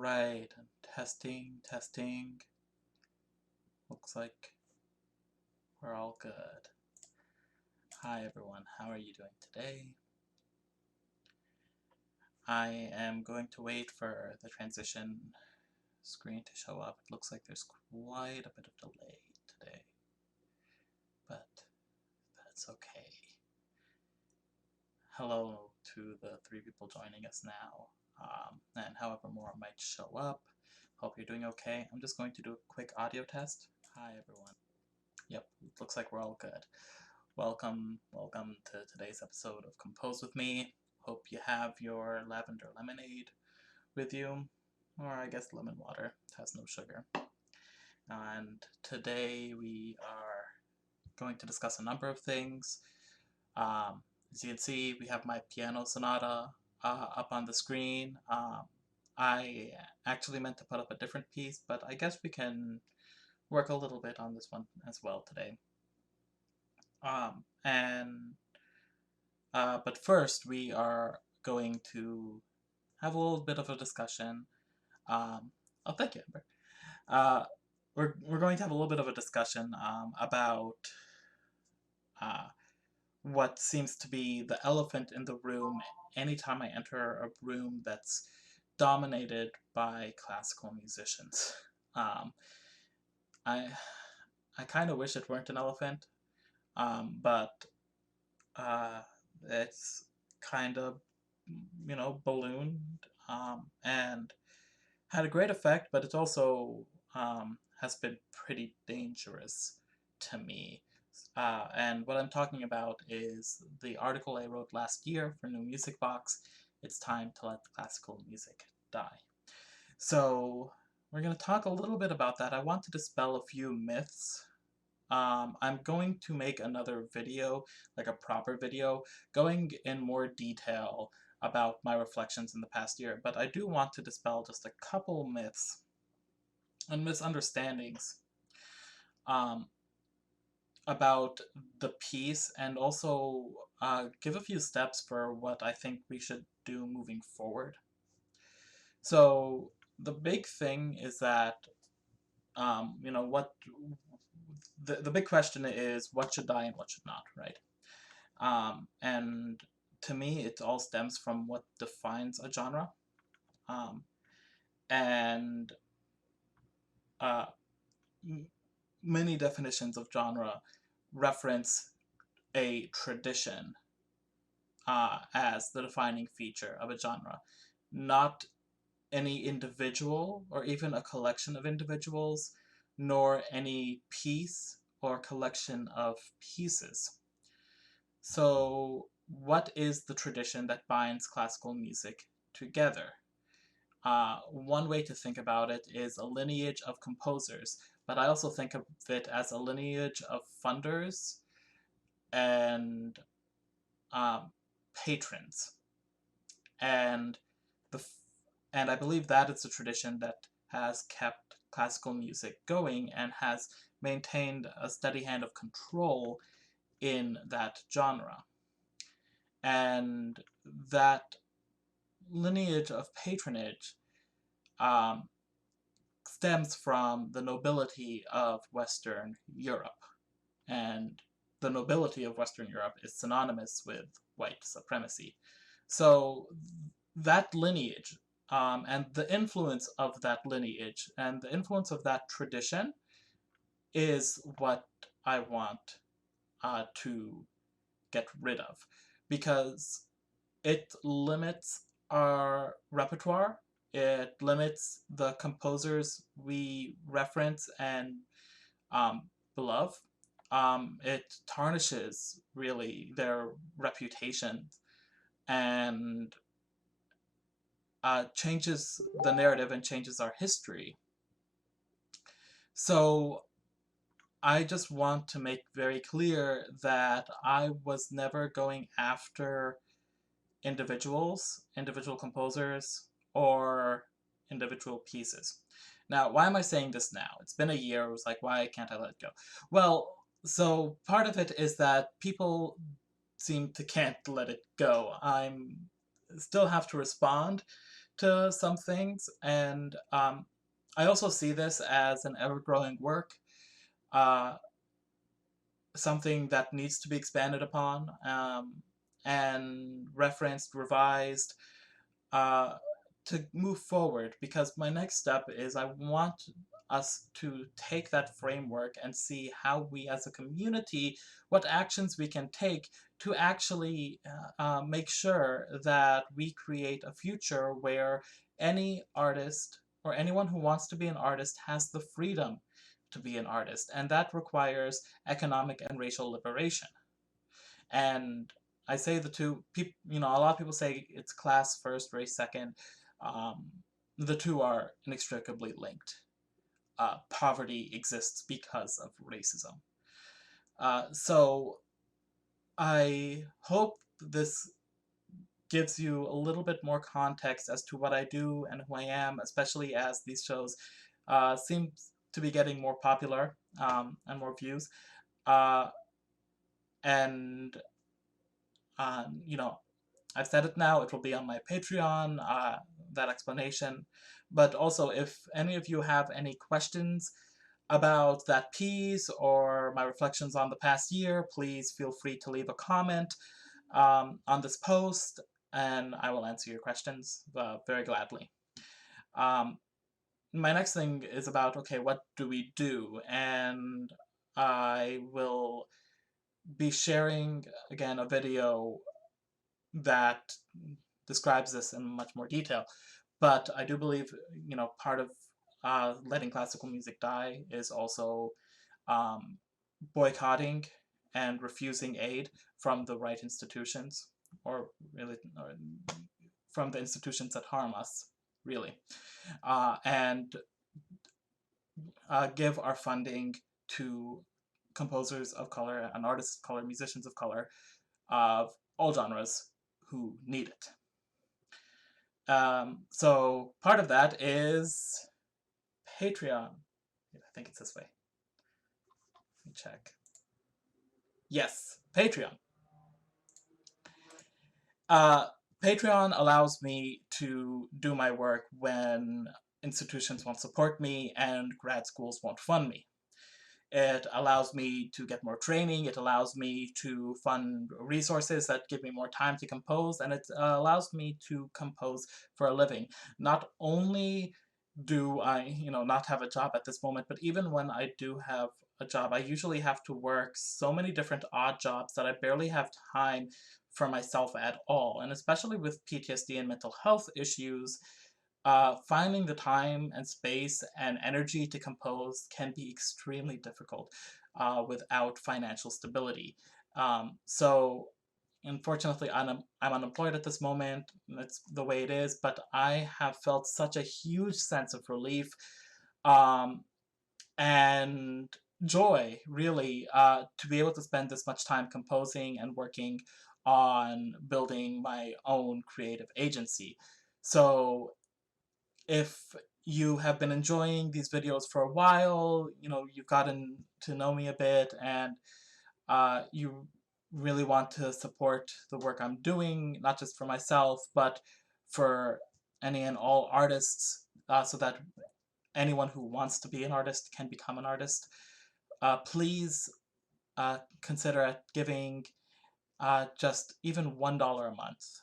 Right, testing, testing. Looks like we're all good. Hi everyone, how are you doing today? I am going to wait for the transition screen to show up. It looks like there's quite a bit of delay today, but that's okay. Hello to the 3 people joining us now, and however more might show up. Hope you're doing okay. I'm just going to do a quick audio test. Hi everyone. Yep, looks like we're all good. Welcome to today's episode of Compose With Me. Hope you have your lavender lemonade with you, or I guess lemon water. It has no sugar. And today we are going to discuss a number of things. As you can see, we have my piano sonata up on the screen. I actually meant to put up a different piece, but I guess we can work a little bit on this one as well today. But first, we are going to have a little bit of a discussion. Oh, thank you, Amber. Uh, we're going to have a little bit of a discussion about uh, what seems to be the elephant in the room anytime I enter a room that's dominated by classical musicians. Um, I I kind of wish it weren't an elephant, but it's kind of, ballooned and had a great effect, but it also has been pretty dangerous to me. And what I'm talking about is the article I wrote last year for New Music Box, It's Time to Let Classical Music Die. So we're going to talk a little bit about that. I want to dispel a few myths. I'm going to make another video, like a proper video, going in more detail about my reflections in the past year, but I do want to dispel just a couple myths and misunderstandings um, about the piece, and also give a few steps for what I think we should do moving forward. So the big thing is that what the big question is, what should die and what should not, right? And to me, it all stems from what defines a genre. Um, and uh, many definitions of genre reference a tradition as the defining feature of a genre, not any individual or even a collection of individuals, nor any piece or collection of pieces. So, what is the tradition that binds classical music together? One way to think about it is a lineage of composers, but I also think of it as a lineage of funders and patrons. And the and I believe that is a tradition that has kept classical music going and has maintained a steady hand of control in that genre. And that lineage of patronage um, stems from the nobility of Western Europe. And the nobility of Western Europe is synonymous with white supremacy. So that lineage and the influence of that lineage and the influence of that tradition is what I want to get rid of, because it limits our repertoire, it limits the composers we reference and love. It tarnishes, really, their reputation and changes the narrative and changes our history. So I just want to make very clear that I was never going after individual composers, or individual pieces. Now, why am I saying this now? It's been a year. I was like, why can't I let it go? Well, so part of it is that people seem to can't let it go. I'm still have to respond to some things, and I also see this as an ever-growing work, uh, something that needs to be expanded upon, and referenced, revised, uh, to move forward, because my next step is I want us to take that framework and see how we as a community, what actions we can take to actually make sure that we create a future where any artist or anyone who wants to be an artist has the freedom to be an artist. And that requires economic and racial liberation. And I say the two, a lot of people say it's class first, race second. Um, the two are inextricably linked. Poverty exists because of racism. So I hope this gives you a little bit more context as to what I do and who I am, especially as these shows seem to be getting more popular, and more views. Uh, and, you know, I've said it now, it will be on my Patreon, that explanation. But also, if any of you have any questions about that piece or my reflections on the past year, please feel free to leave a comment on this post, and I will answer your questions very gladly. My next thing is about, okay, what do we do? And I will be sharing, again, a video that describes this in much more detail. But I do believe, part of letting classical music die is also um, boycotting and refusing aid from the right institutions, or really or from the institutions that harm us, really, and give our funding to composers of color and artists of color, musicians of color, of all genres who need it. So part of that is Patreon. I think it's this way. Let me check. Yes, Patreon. Patreon allows me to do my work when institutions won't support me and grad schools won't fund me. It allows me to get more training, it allows me to fund resources that give me more time to compose, and it allows me to compose for a living. Not only do I, not have a job at this moment, but even when I do have a job, I usually have to work so many different odd jobs that I barely have time for myself at all. And especially with PTSD and mental health issues, finding the time and space and energy to compose can be extremely difficult without financial stability. So unfortunately, I'm unemployed at this moment. That's the way it is, but I have felt such a huge sense of relief um, and joy, really, to be able to spend this much time composing and working on building my own creative agency. So if you have been enjoying these videos for a while, you've gotten to know me a bit, and you really want to support the work I'm doing, not just for myself, but for any and all artists, so that anyone who wants to be an artist can become an artist, please consider giving just even $1 a month.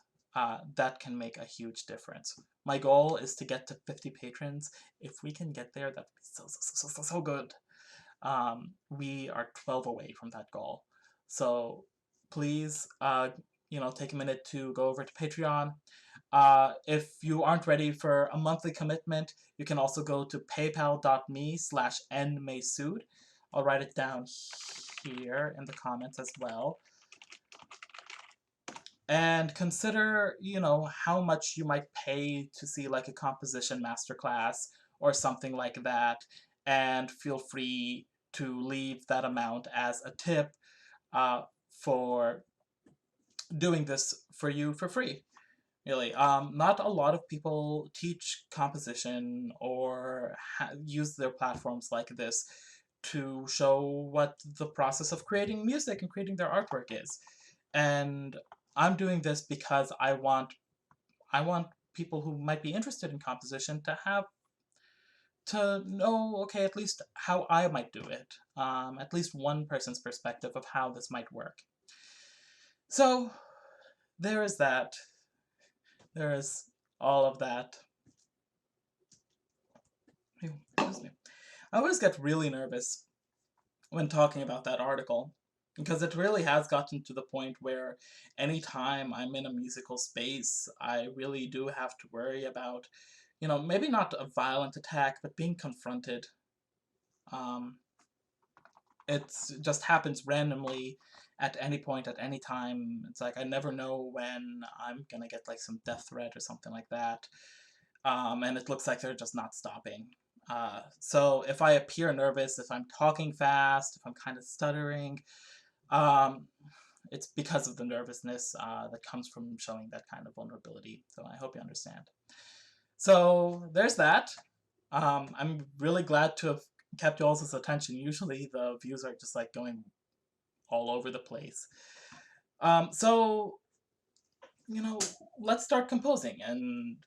That can make a huge difference. My goal is to get to 50 patrons. If we can get there, that'd be so good. We are 12 away from that goal. So please, take a minute to go over to Patreon. If you aren't ready for a monthly commitment, you can also go to paypal.me/nmasood. I'll write it down here in the comments as well. And consider, how much you might pay to see like a composition masterclass or something like that, and feel free to leave that amount as a tip for doing this for you for free. Really, not a lot of people teach composition or use their platforms like this to show what the process of creating music and creating their artwork is. And I'm doing this because I want people who might be interested in composition to know, okay, at least how I might do it, at least one person's perspective of how this might work. So there is that. There is all of that. Excuse me. I always get really nervous when talking about that article, because it really has gotten to the point where anytime I'm in a musical space, I really do have to worry about, maybe not a violent attack, but being confronted. Um, it just happens randomly at any point, at any time. It's like I never know when I'm gonna get like some death threat or something like that. And it looks like they're just not stopping. So if I appear nervous, if I'm talking fast, if I'm kind of stuttering, um, it's because of the nervousness that comes from showing that kind of vulnerability. So I hope you understand. So there's that. I'm really glad to have kept y'all's attention. Usually the views are just like going all over the place. So, let's start composing. And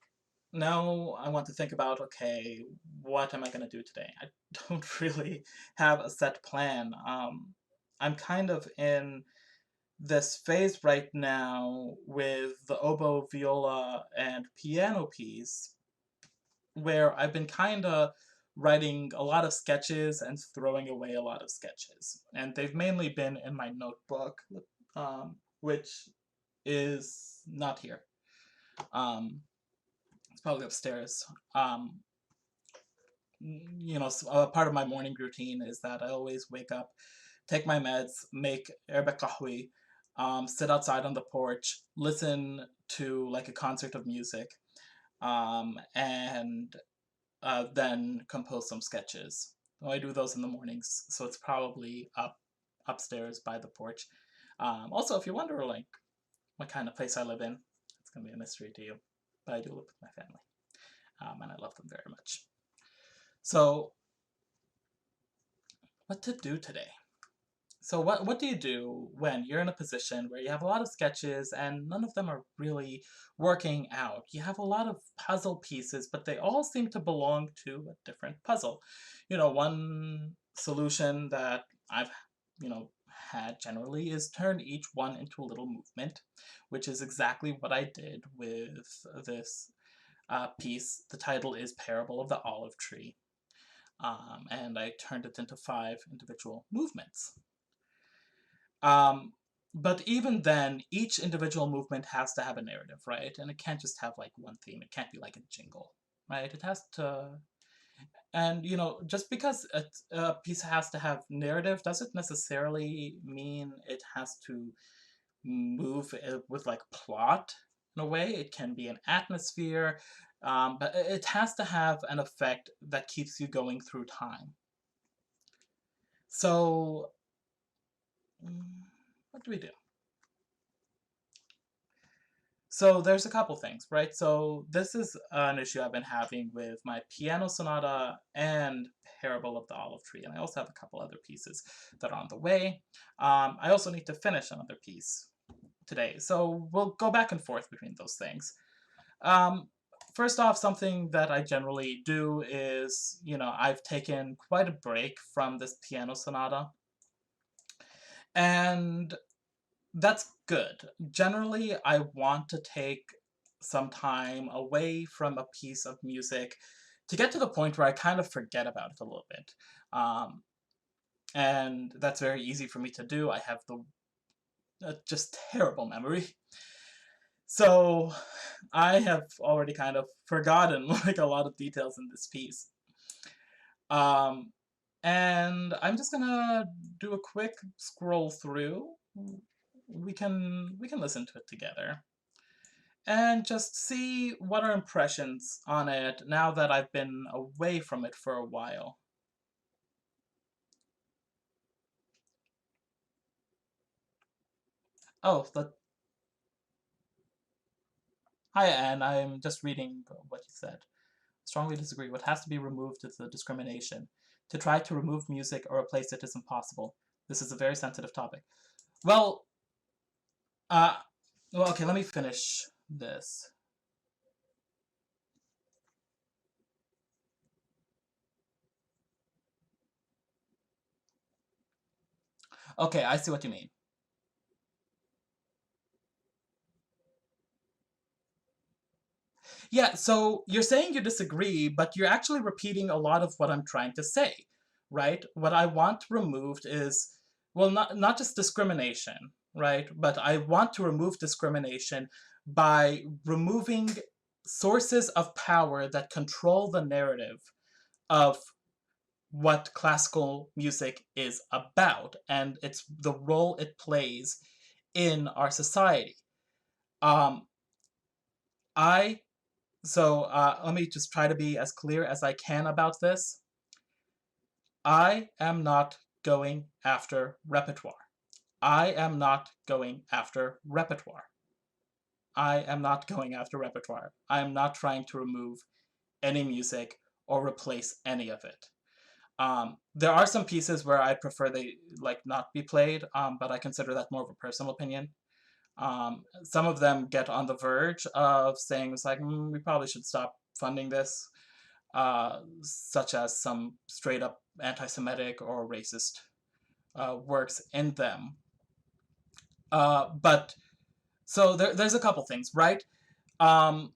now I want to think about, okay, what am I going to do today? I don't really have a set plan. I'm kind of in this phase right now with the oboe, viola, and piano piece where I've been kind of writing a lot of sketches and throwing away a lot of sketches. And they've mainly been in my notebook, which is not here. It's probably upstairs. Part of my morning routine is that I always wake up, take my meds, make yerba kahwi, sit outside on the porch, listen to like a concert of music, and then compose some sketches. So I do those in the mornings, so it's probably upstairs by the porch. Also, if you wonder like what kind of place I live in, it's gonna be a mystery to you, but I do live with my family, and I love them very much. So, what to do today? So what do you do when you're in a position where you have a lot of sketches and none of them are really working out? You have a lot of puzzle pieces, but they all seem to belong to a different puzzle. One solution that I've, had generally is turn each one into a little movement, which is exactly what I did with this piece. The title is Parable of the Olive Tree, and I turned it into 5 individual movements. But even then, each individual movement has to have a narrative, right? And it can't just have like one theme. It can't be like a jingle, right? It has to, and just because a piece has to have narrative doesn't necessarily mean it has to move with like plot in a way. It can be an atmosphere, but it has to have an effect that keeps you going through time. So, what do we do? So there's a couple things, right? So this is an issue I've been having with my piano sonata and Parable of the Olive Tree, and I also have a couple other pieces that are on the way. I also need to finish another piece today, so we'll go back and forth between those things. First off, something that I generally do is, I've taken quite a break from this piano sonata, and that's good. Generally, I want to take some time away from a piece of music to get to the point where I kind of forget about it a little bit. And that's very easy for me to do. I have the just terrible memory. So I have already kind of forgotten like a lot of details in this piece. And I'm just gonna do a quick scroll through. We can listen to it together and just see what are impressions on it now that I've been away from it for a while. Oh, hi, Anne. I'm just reading what you said. Strongly disagree. What has to be removed is the discrimination. To try to remove music or replace it is impossible. This is a very sensitive topic. Well, okay, let me finish this. Okay, I see what you mean. Yeah, so you're saying you disagree, but you're actually repeating a lot of what I'm trying to say, right? What I want removed is, well, not just discrimination, right? But I want to remove discrimination by removing sources of power that control the narrative of what classical music is about, and it's the role it plays in our society. Um, I let me just try to be as clear as I can about this. I am not going after repertoire. I am not going after repertoire. I am not going after repertoire. I am not trying to remove any music or replace any of it. There are some pieces where I prefer they like not be played, but I consider that more of a personal opinion. Some of them get on the verge of saying it's like we probably should stop funding this, such as some straight up anti-Semitic or racist works in them. But so there's a couple things, right? Um,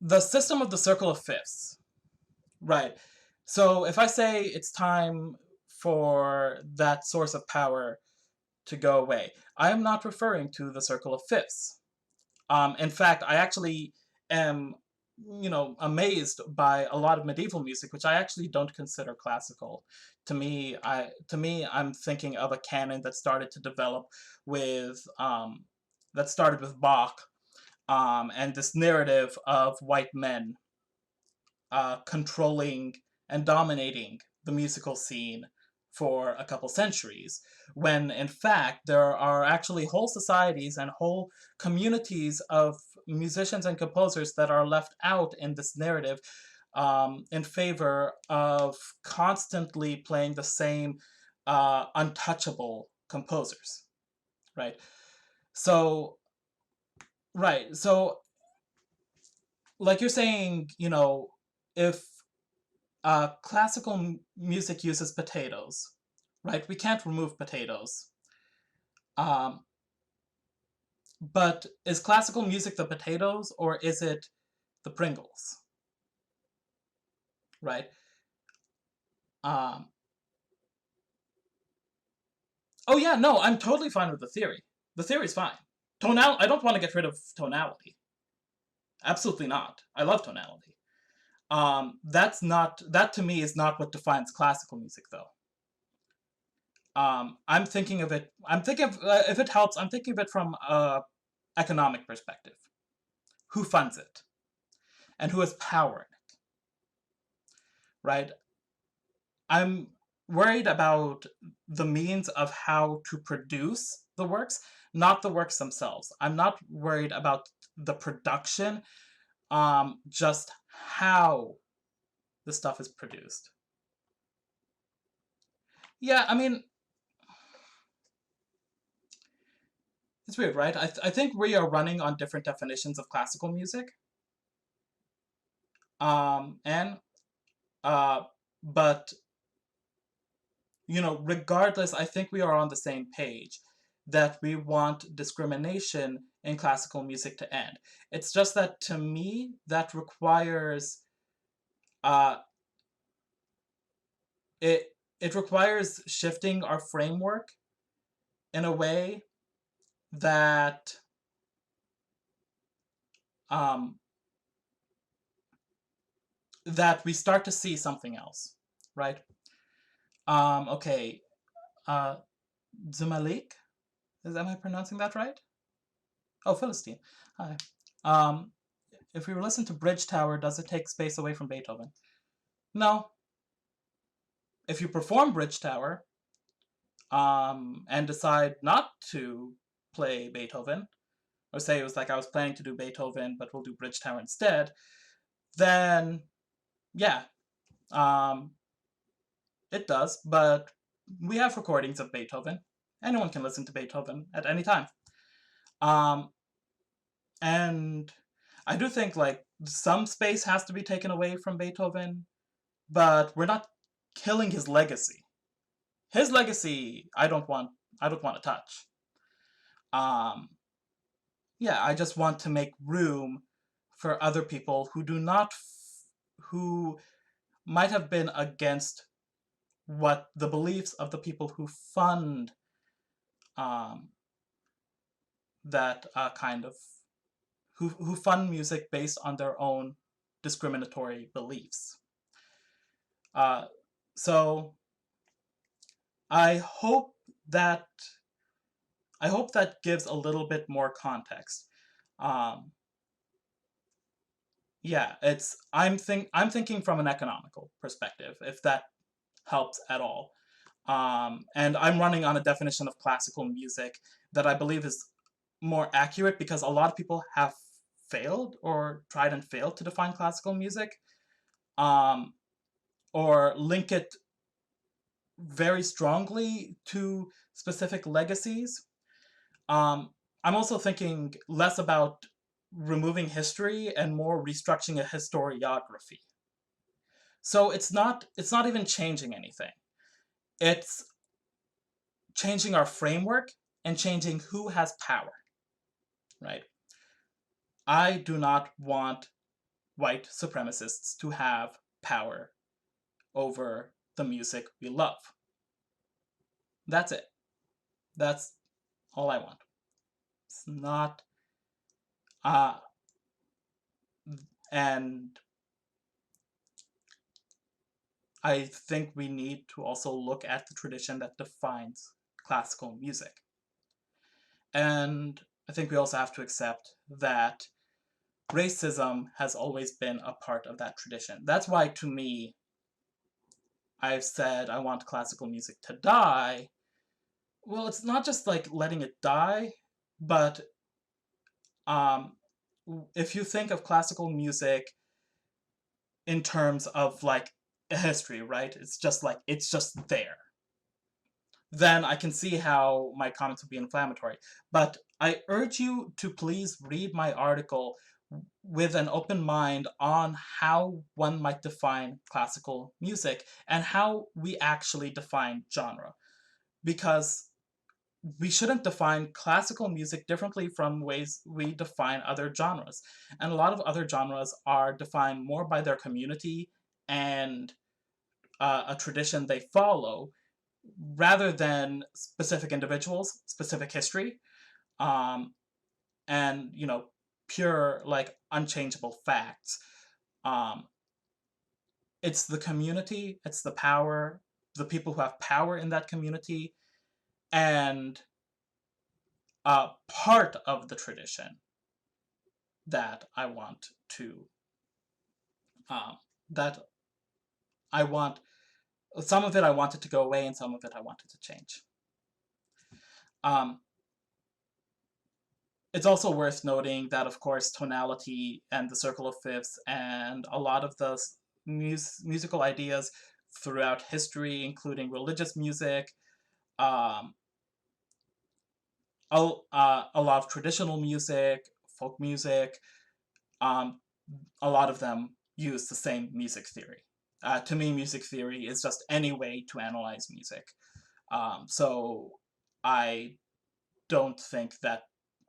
the system of the circle of fifths, right? So if I say it's time for that source of power to go away, I am not referring to the circle of fifths. In fact, I actually am, amazed by a lot of medieval music, which I actually don't consider classical. I'm thinking of a canon that started to develop with that started with Bach, and this narrative of white men controlling and dominating the musical scene for a couple centuries, when in fact there are actually whole societies and whole communities of musicians and composers that are left out in this narrative, in favor of constantly playing the same untouchable composers, right? So, right, so like you're saying, if classical music uses potatoes, right? We can't remove potatoes. Um, but is classical music the potatoes or is it the Pringles, right? Um, oh yeah, no, I'm totally fine with the theory. The theory's fine. I don't want to get rid of tonality. Absolutely not. I love tonality. That to me is not what defines classical music, though. I'm thinking of it. I'm thinking of if it helps. I'm thinking of it from a economic perspective. Who funds it and who has power in it, right? I'm worried about the means of how to produce the works, not the works themselves. I'm not worried about the production, just how the stuff is produced. Yeah, I mean, it's weird, right? I think we are running on different definitions of classical music. And uh, but regardless, I think we are on the same page that we want discrimination in classical music to end. It's just that to me, that requires uh, it it requires shifting our framework in a way that um, that we start to see something else, right? Okay, uh, Zumalik, am I pronouncing that right? Oh, Philistine. Hi. Um, if we listen to Bridge Tower, does it take space away from Beethoven? No. If you perform Bridge Tower, and decide not to play Beethoven, or say it was like I was planning to do Beethoven, but we'll do Bridge Tower instead, then yeah, um, it does. But we have recordings of Beethoven. Anyone can listen to Beethoven at any time. Um, and I do think like some space has to be taken away from Beethoven, but we're not killing his legacy. his legacy, I don't want to touch. Yeah, I just want to make room for other people who do not, who might have been against what the beliefs of the people who fund um, that kind of, who fund music based on their own discriminatory beliefs. Uh, so I hope that gives a little bit more context. Um, yeah, I'm thinking from an economical perspective, if that helps at all. And I'm running on a definition of classical music that I believe is more accurate, because a lot of people have failed or tried and failed to define classical music, um, or link it very strongly to specific legacies. Um, I'm also thinking less about removing history and more restructuring a historiography. So it's not even changing anything. It's changing our framework and changing who has power, right? I do not want white supremacists to have power over the music we love. That's it. That's all I want. It's not uh and I think we need to also look at the tradition that defines classical music. And I think we also have to accept that racism has always been a part of that tradition. That's why, to me, I've said I want classical music to die. Well, it's not just like letting it die, but um, if you think of classical music in terms of like a history, right? It's just like, it's just there. Then I can see how my comments would be inflammatory. But I urge you to please read my article with an open mind on how one might define classical music and how we actually define genre. Because we shouldn't define classical music differently from ways we define other genres. And a lot of other genres are defined more by their community and a tradition they follow, rather than specific individuals, specific history, um, and pure like unchangeable facts. Um, it's the community, it's the power, the people who have power in that community, and part of the tradition that I want to um, that I want. Some of it I wanted to go away, and some of it I wanted to change. Um, It's also worth noting that, of course, tonality and the circle of fifths and a lot of the musical ideas throughout history, including religious music, um, a lot of traditional music, folk music, um, a lot of them use the same music theory. To me, music theory is just any way to analyze music. So I don't think that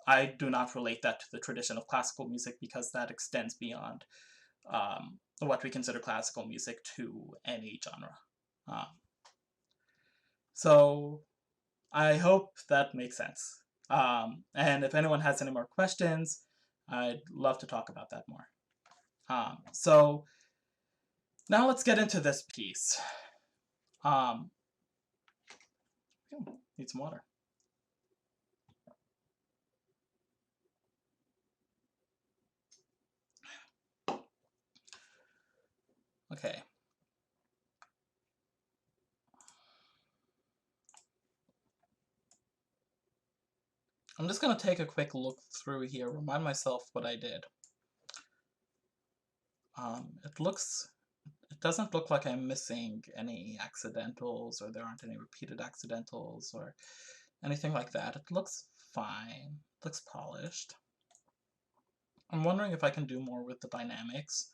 I do not relate that to the tradition of classical music, because that extends beyond what we consider classical music to any genre. Um, so I hope that makes sense. And if anyone has any more questions, I'd love to talk about that more. So now let's get into this piece. Need some water. Okay. I'm just going to take a quick look through here, remind myself what I did. It doesn't look like I'm missing any accidentals, or there aren't any repeated accidentals or anything like that. It looks fine. It looks polished. I'm wondering if I can do more with the dynamics,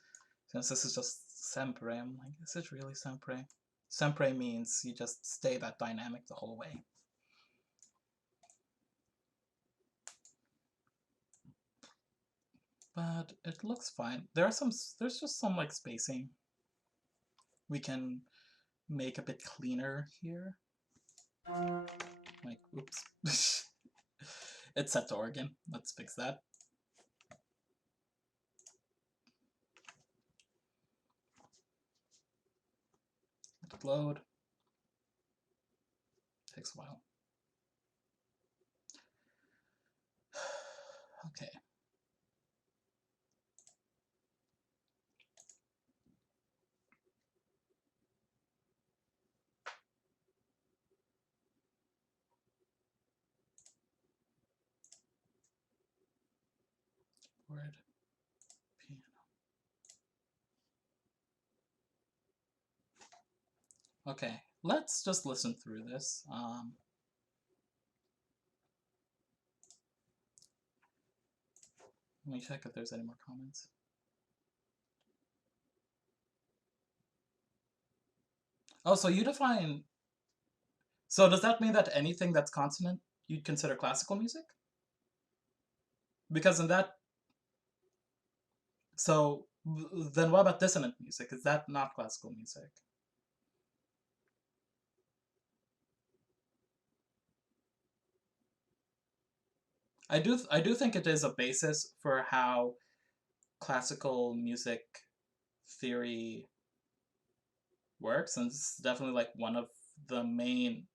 since this is just sempre. I'm like, is it really sempre? Sempre means you just stay that dynamic the whole way. But it looks fine. There's just some like spacing we can make a bit cleaner here. Like, oops. It's set to organ. Let's fix that. Let it load. Takes a while. Okay. Word. Piano. Okay, let's just listen through this. Let me check if there's any more comments. Oh, so you define... So does that mean that anything that's consonant you'd consider classical music? Because in that... So then what about dissonant music? Is that not classical music? I do think it is a basis for how classical music theory works, and it's definitely like one of the main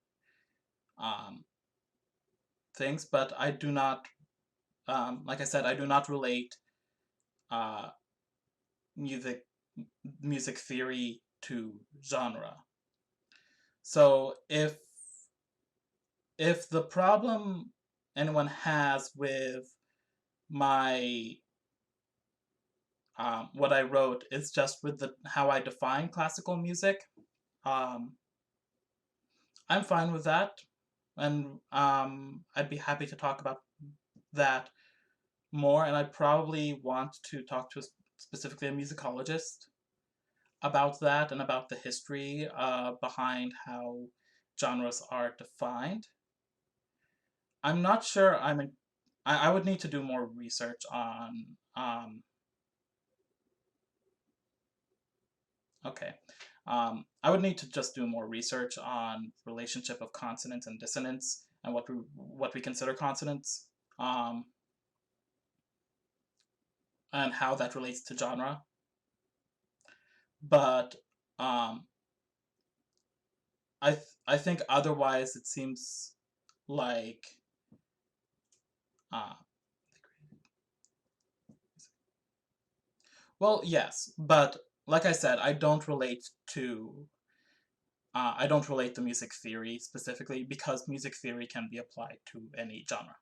things. But I do not, like I said, I do not relate uh, music theory to genre. So if the problem anyone has with my what I wrote is just with how I define classical music, I'm fine with that, and I'd be happy to talk about that more. And I'd probably want to talk to specifically a musicologist about that and about the history behind how genres are defined. I'm not sure. I would need to do more research on. Okay. I would need to just do more research on relationship of consonance and dissonance and what we consider consonants, and how that relates to genre. But um, I think otherwise it seems like uh, well, yes, but like I said, I don't relate to music theory specifically because music theory can be applied to any genre.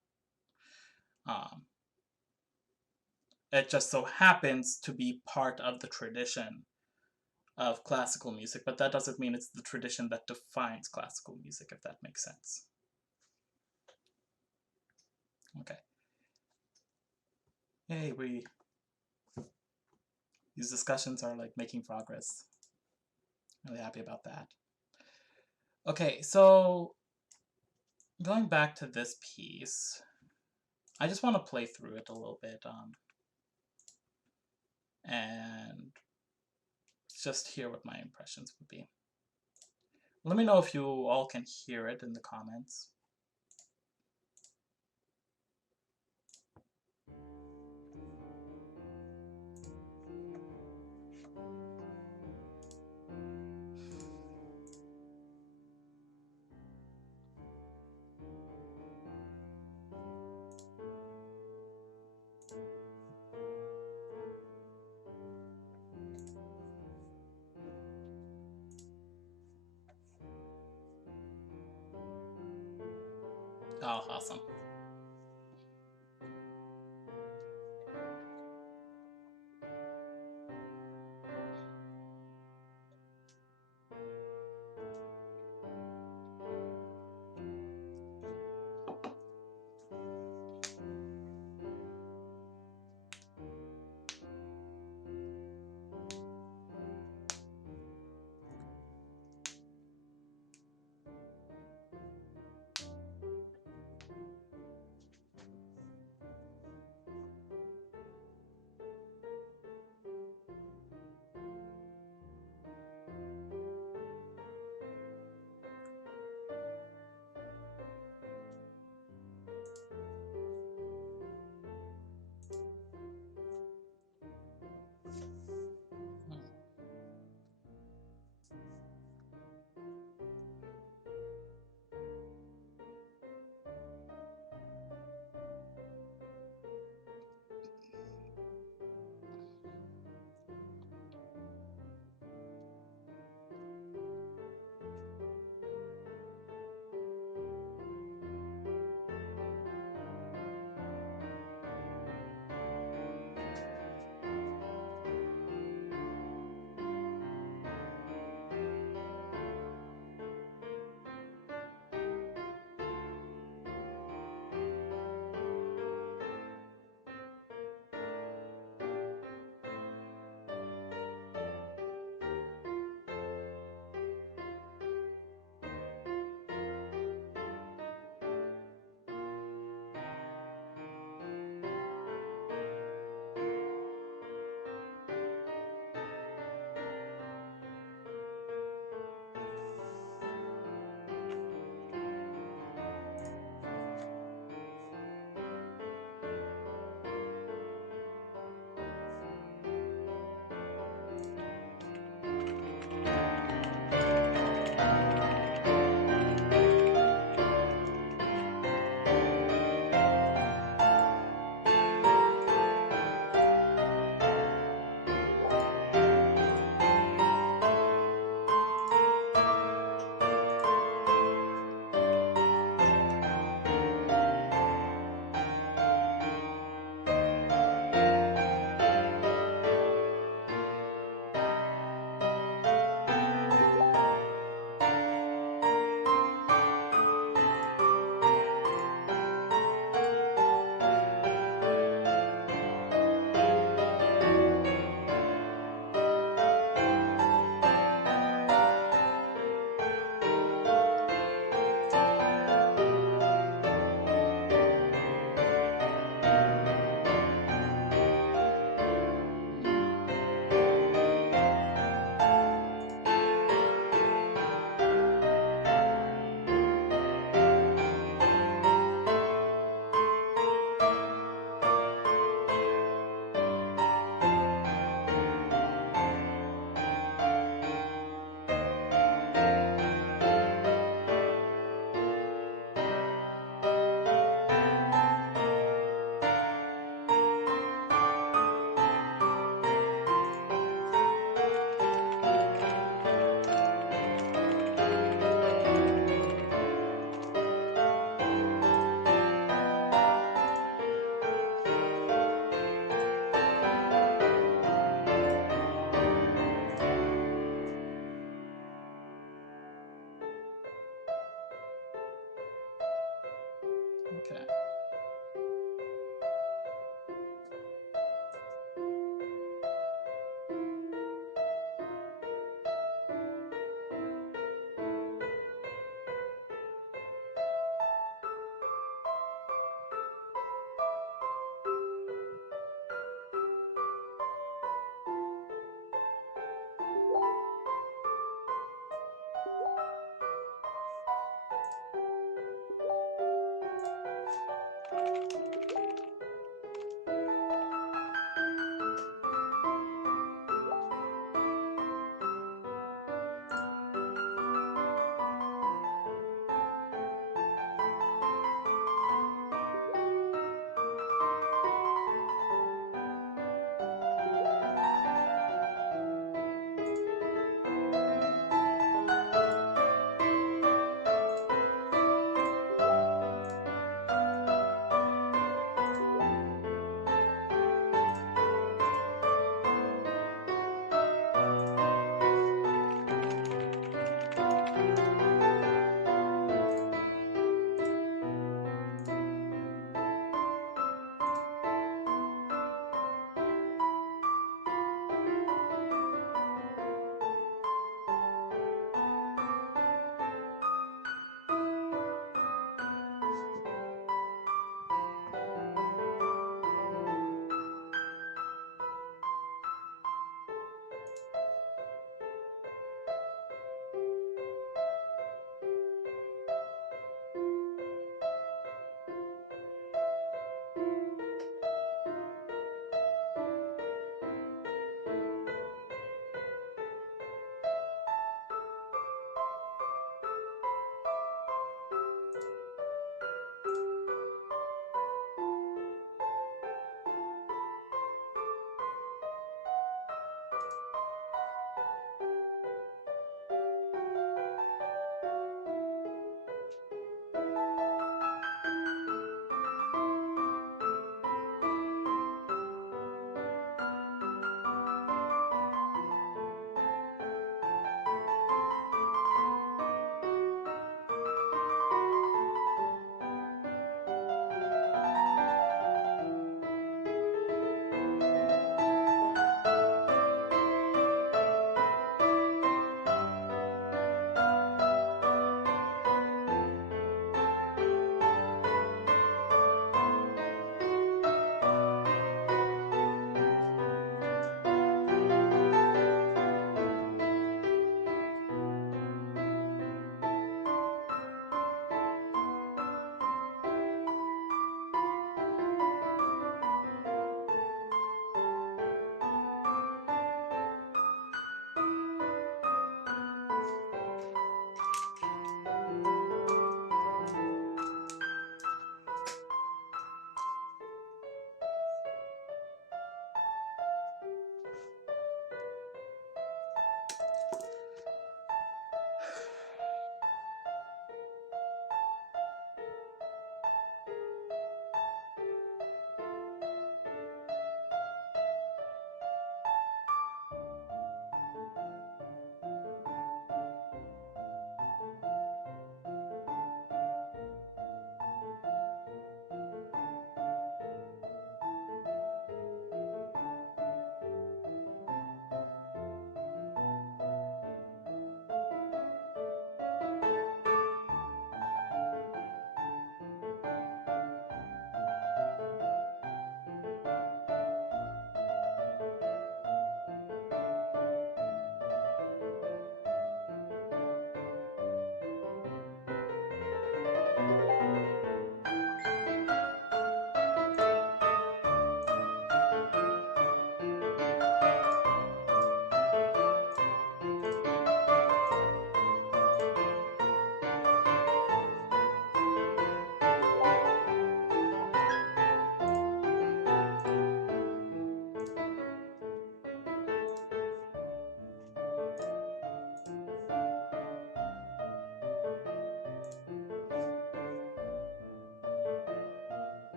Um, it just so happens to be part of the tradition of classical music, but that doesn't mean it's the tradition that defines classical music, if that makes sense. Okay. Hey, these discussions are like making progress. Really happy about that. Okay, so going back to this piece, I just want to play through it a little bit and just hear what my impressions would be. Let me know if you all can hear it in the comments. Oh, awesome.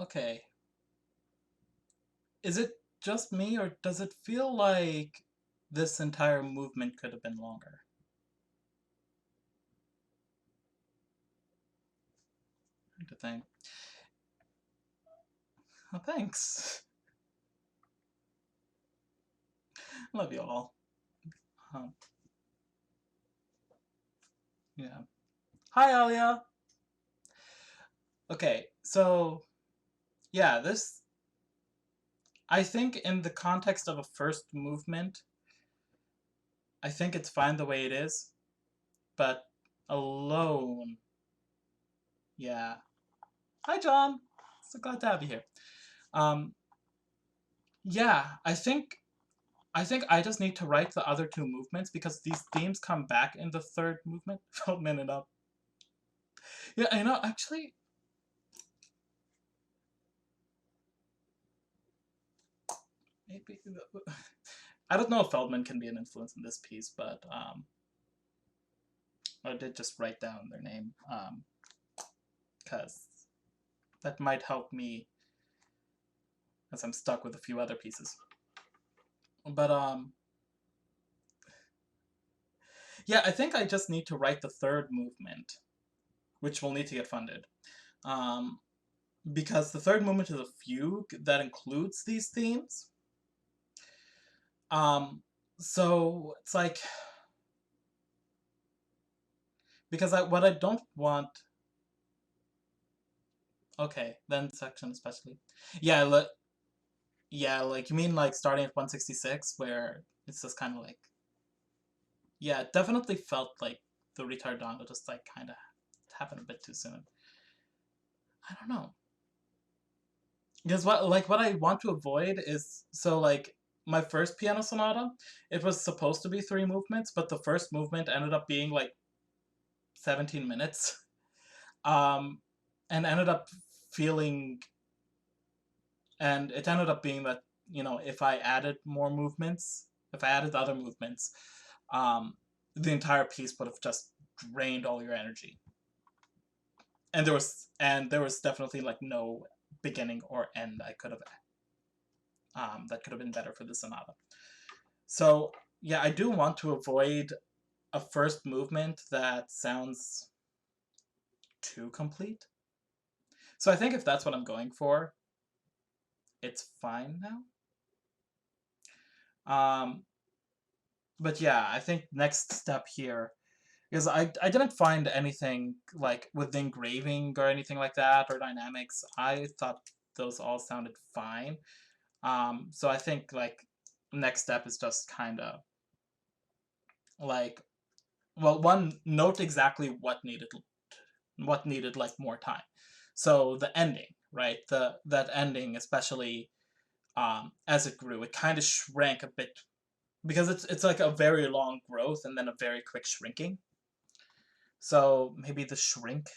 Okay. Is it just me, or does it feel like this entire movement could have been longer? To think. Oh, thanks. Love you all. Um, yeah. Hi, Alia. Okay, so yeah, this, I think in the context of a first movement, I think it's fine the way it is, but alone, yeah. Hi, John. So glad to have you here. Um, yeah, I think I just need to write the other two movements because these themes come back in the third movement. Felt minute up. Yeah, actually, maybe I don't know if Feldman can be an influence in this piece, but I did just write down their name because that might help me as I'm stuck with a few other pieces. But yeah, I think I just need to write the third movement, which will need to get funded. Um, because the third movement is a fugue that includes these themes. Um, so it's like, because what I don't want. Okay, then section especially. Yeah, yeah, like you mean like starting at 166 where it's just kind of like, yeah, it definitely felt like the retardando just like kind of happened a bit too soon. I don't know. Because what I want to avoid is, so like my first piano sonata, it was supposed to be 3 movements, but the first movement ended up being like 17 minutes. Um and ended up feeling, and it ended up being that, if I added more movements, if I added other movements, um the entire piece would have just drained all your energy. And there was definitely like no beginning or end I could have that could have been better for the sonata. So yeah, I do want to avoid a first movement that sounds too complete. So I think if that's what I'm going for, it's fine now. But yeah, I think next step here, because I didn't find anything like with engraving or anything like that or dynamics. I thought those all sounded fine. So I think like next step is just kind of like, well, one, note exactly what needed like more time. So the ending, right? That ending, especially as it grew, it kind of shrank a bit because it's like a very long growth and then a very quick shrinking. So maybe the shrink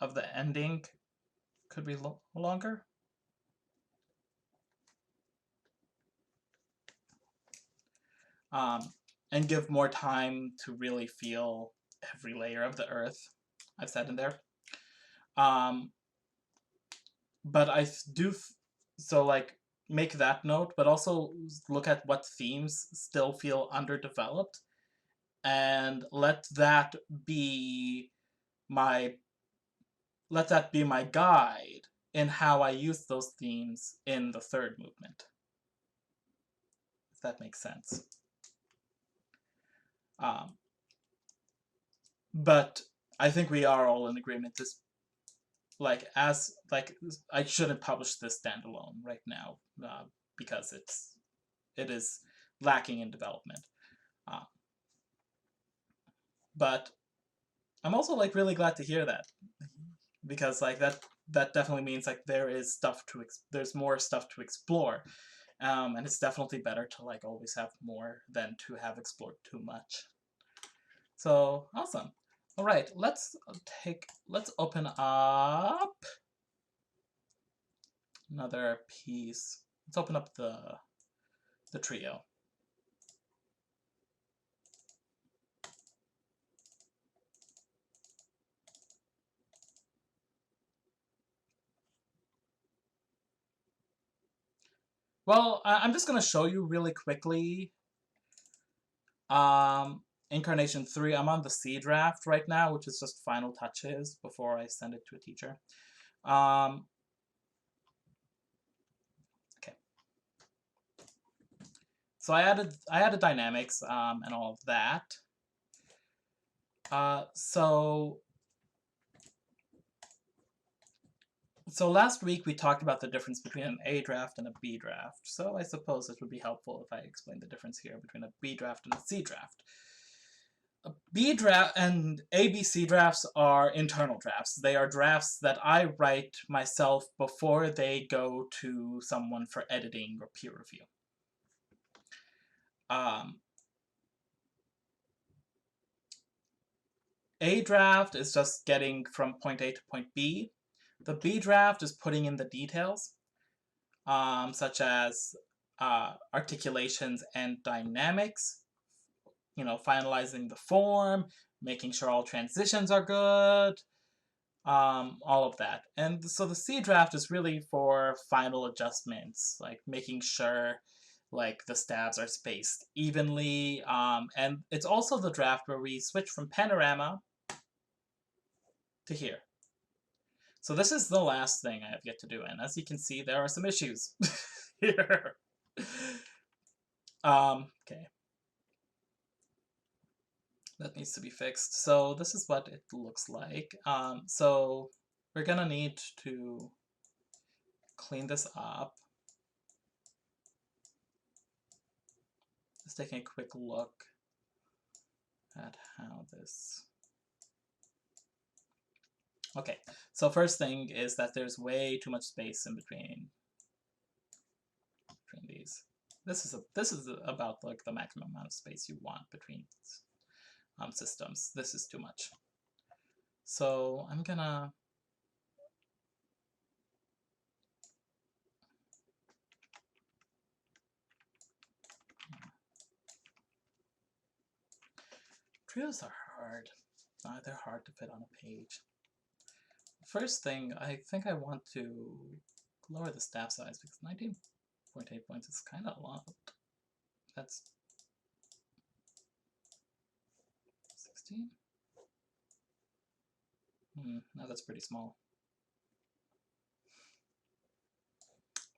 of the ending could be longer. Um, and give more time to really feel every layer of the earth. I've said in there. Um, but I do, so like make that note, but also look at what themes still feel underdeveloped, and be my let that be my guide in how I use those themes in the third movement. If that makes sense. Um, but I think we are all in agreement. This, I shouldn't publish this standalone right now because it is lacking in development. Uh, but I'm also like really glad to hear that, because like that definitely means like there's more stuff to explore, and it's definitely better to like always have more than to have explored too much. So awesome. All right, let's open up another piece. Let's open up the trio. Well, I'm just going to show you really quickly. Incarnation 3, I'm on the C draft right now, which is just final touches before I send it to a teacher. Okay. So I added dynamics and all of that. So last week we talked about the difference between an A draft and a B draft. So I suppose it would be helpful if I explain the difference here between a B draft and a C draft. A B draft and ABC drafts are internal drafts. They are drafts that I write myself before they go to someone for editing or peer review. A draft is just getting from point A to point B. The B draft is putting in the details, such as articulations and dynamics, finalizing the form, making sure all transitions are good, all of that. And so the C draft is really for final adjustments, like making sure like the stabs are spaced evenly. And it's also the draft where we switch from panorama to here. So this is the last thing I have yet to do, and as you can see, there are some issues here. Okay. That needs to be fixed. So this is what it looks like. So we're gonna need to clean this up. Just taking a quick look at how this... Okay, so first thing is that there's way too much space in between these. This is about like the maximum amount of space you want between systems. This is too much. So I'm gonna trios are hard. They're hard to fit on a page. First thing, I think I want to lower the staff size because 19.8 points is kind of a lot. That's 16? No, that's pretty small.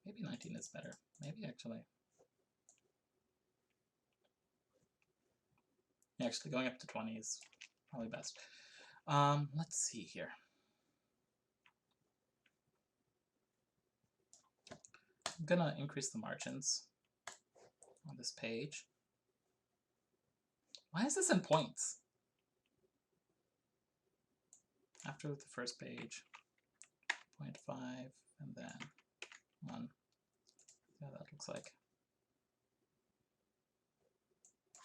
Maybe 19 is better. Maybe actually. Actually, going up to 20 is probably best. Let's see here. I'm gonna increase the margins on this page. Why is this in points? After the first page, 0.5, and then 1. Yeah, that looks like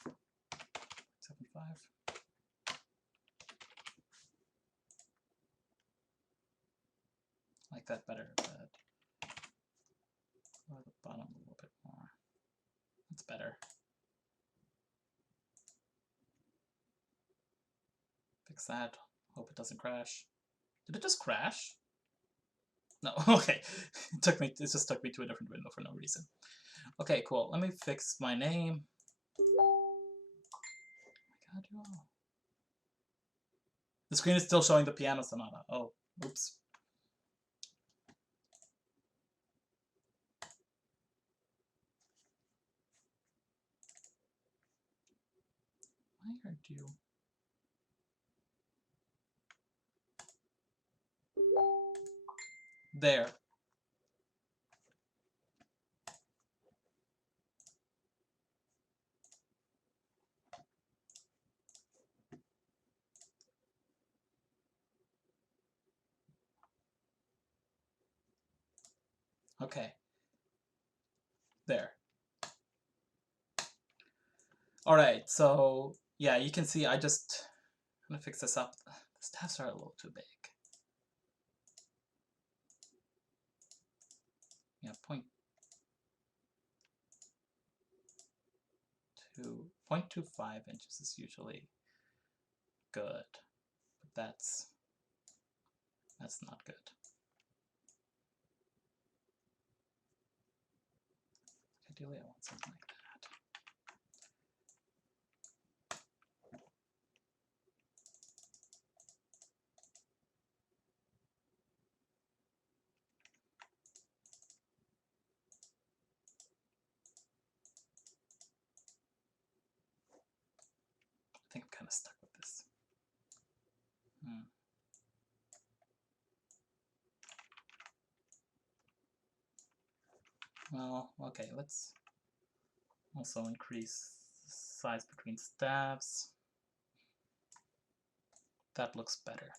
0.75. Like that better, but go to the bottom a little bit more. That's better. Fix that. Hope it doesn't crash. Did it just crash? No, okay. It just took me to a different window for no reason. Okay, cool. Let me fix my name. Oh my god, you all. The screen is still showing the piano sonata. Oh, oops. Why aren't you? There. Okay. There. Alright, so yeah, you can see I'm gonna fix this up. The staffs are a little too big. Yeah, 0.25 inches is usually good, but that's not good. Ideally, I want something like that. I think I'm kind of stuck with this. Well, okay, let's also increase the size between staffs. That looks better.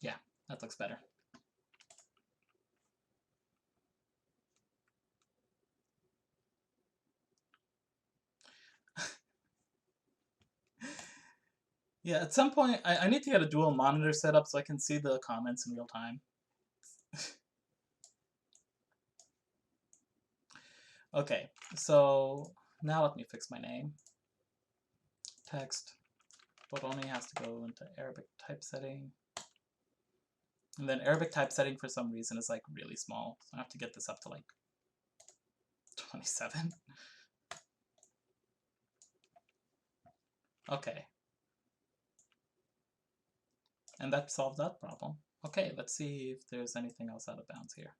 Yeah, that looks better. Yeah, at some point, I need to get a dual monitor set up so I can see the comments in real time. Okay, so now let me fix my name. Text, but only has to go into Arabic typesetting. And then Arabic typesetting for some reason is like really small, so I have to get this up to like 27. Okay. And that solved that problem. Okay, let's see if there's anything else out of bounds here.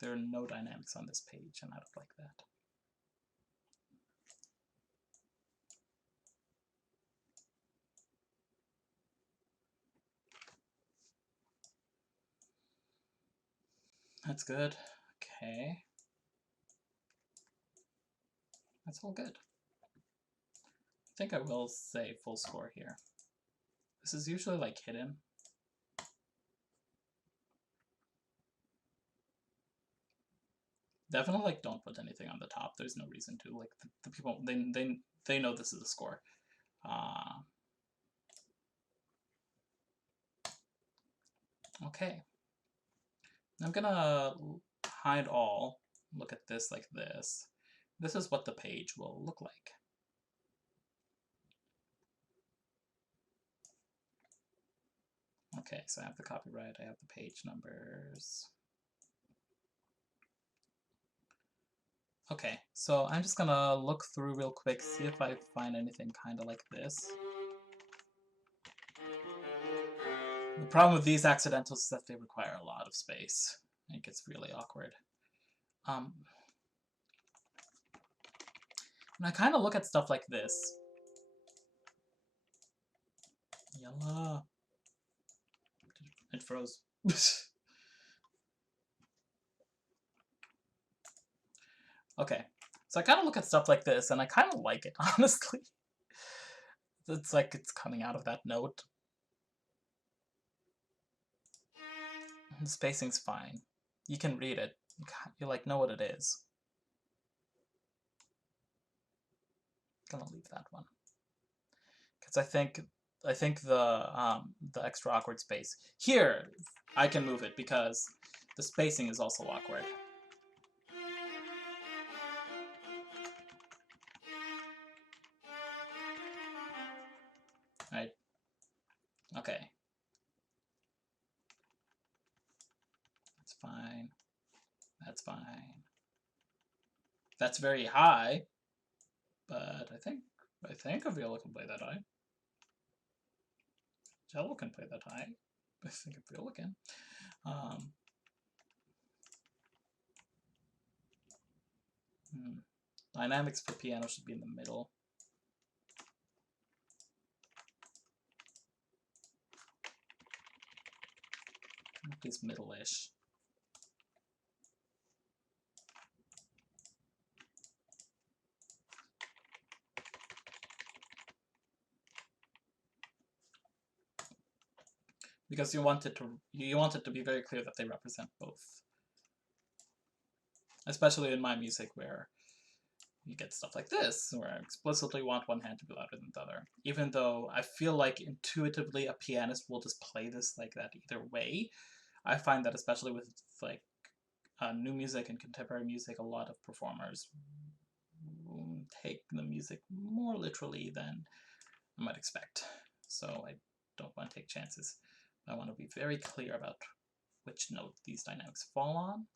There are no dynamics on this page, and I don't like that. That's good. Okay. That's all good. I think I will say full score here. This is usually like hidden. Definitely like don't put anything on the top. There's no reason to. Like the people they know this is a score. Okay. I'm gonna hide all. Look at this like this. This is what the page will look like. Okay, so I have the copyright, I have the page numbers. Okay, so I'm just gonna look through real quick, see if I find anything kind of like this. The problem with these accidentals is that they require a lot of space. It gets really awkward. And I kind of look at stuff like this. Yellow. It froze. Okay, so I kind of look at stuff like this, and I kind of like it, honestly. It's like it's coming out of that note. The spacing's fine. You can read it. You like know what it is. I'm gonna leave that one because I think the extra awkward space here I can move it because the spacing is also awkward. Right? Okay. That's fine. That's fine. That's very high, but I think Avila can play that high. Jello can play that high. I think Avila can. Dynamics for piano should be in the middle. At least middle-ish. because you want it to be very clear that they represent both. Especially in my music, where you get stuff like this, where I explicitly want one hand to be louder than the other. Even though I feel like intuitively a pianist will just play this like that either way, I find that especially with like new music and contemporary music, a lot of performers take the music more literally than I might expect. So I don't want to take chances. I want to be very clear about which note these dynamics fall on.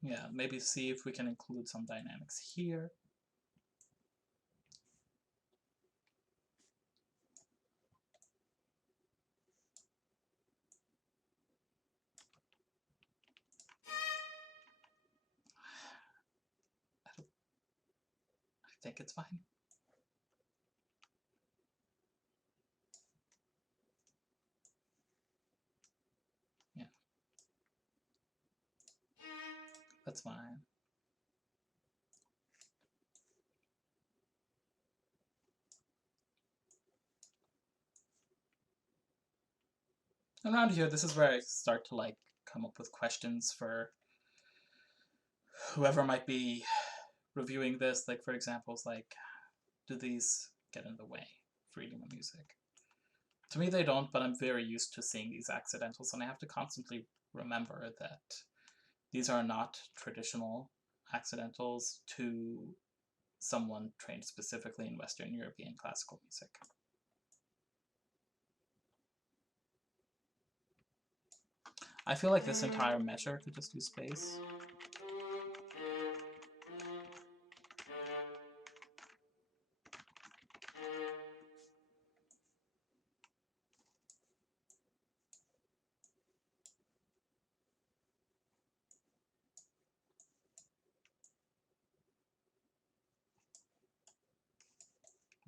Yeah, maybe see if we can include some dynamics here. I think it's fine. Yeah. That's fine. Around here, this is where I start to like come up with questions for whoever might be reviewing this. Like, for example, like, do these get in the way of reading the music? To me, they don't, but I'm very used to seeing these accidentals, and I have to constantly remember that these are not traditional accidentals to someone trained specifically in Western European classical music. I feel like this entire measure could just use space.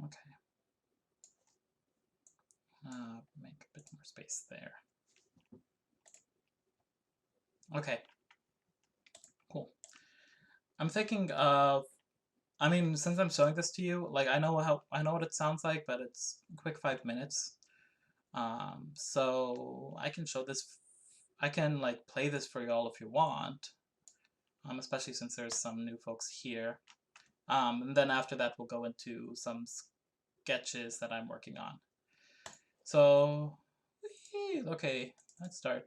Okay. Make a bit more space there. Okay. Cool. I'm thinking of, I mean, since I'm showing this to you, like I know what it sounds like, but it's a quick 5 minutes. So I can show this, I can like play this for y'all if you want. Especially since there's some new folks here. And then after that we'll go into some sketches that I'm working on. So, okay, let's start.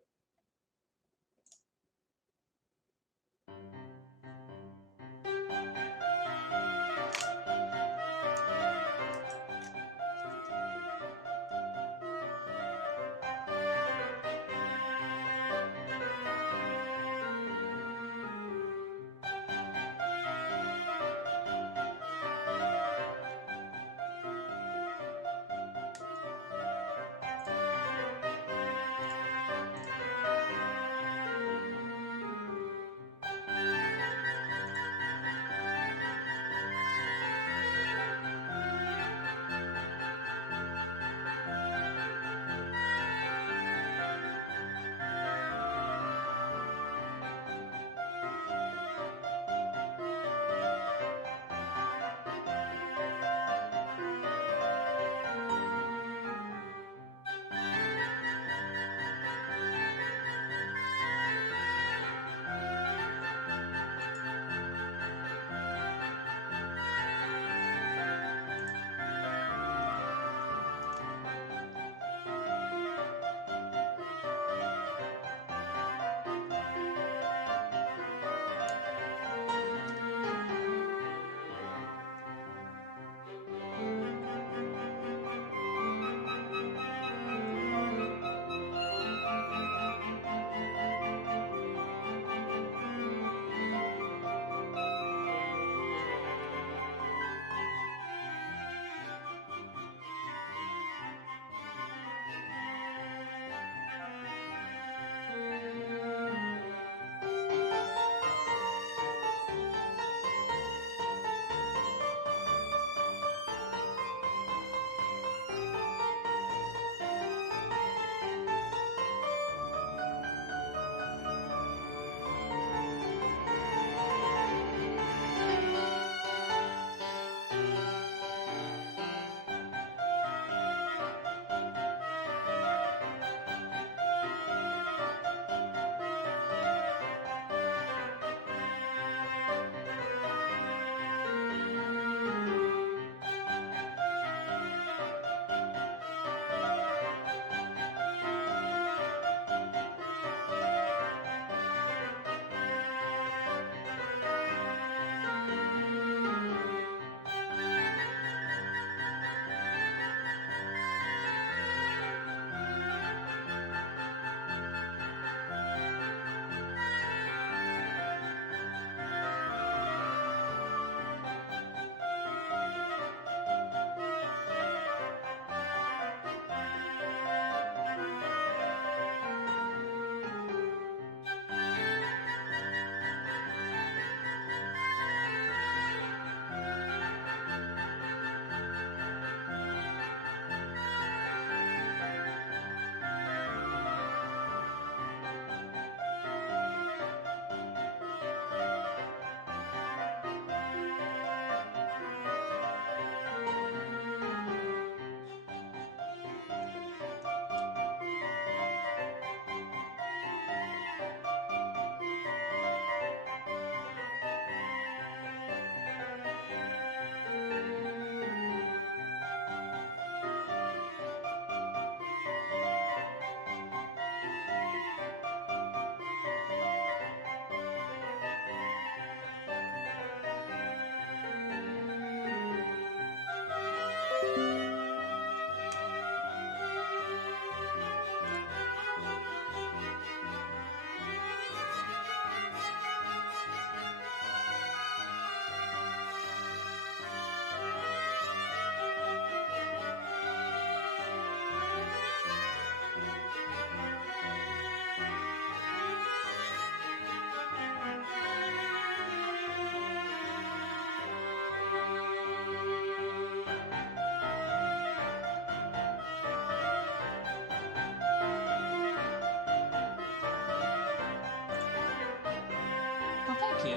you.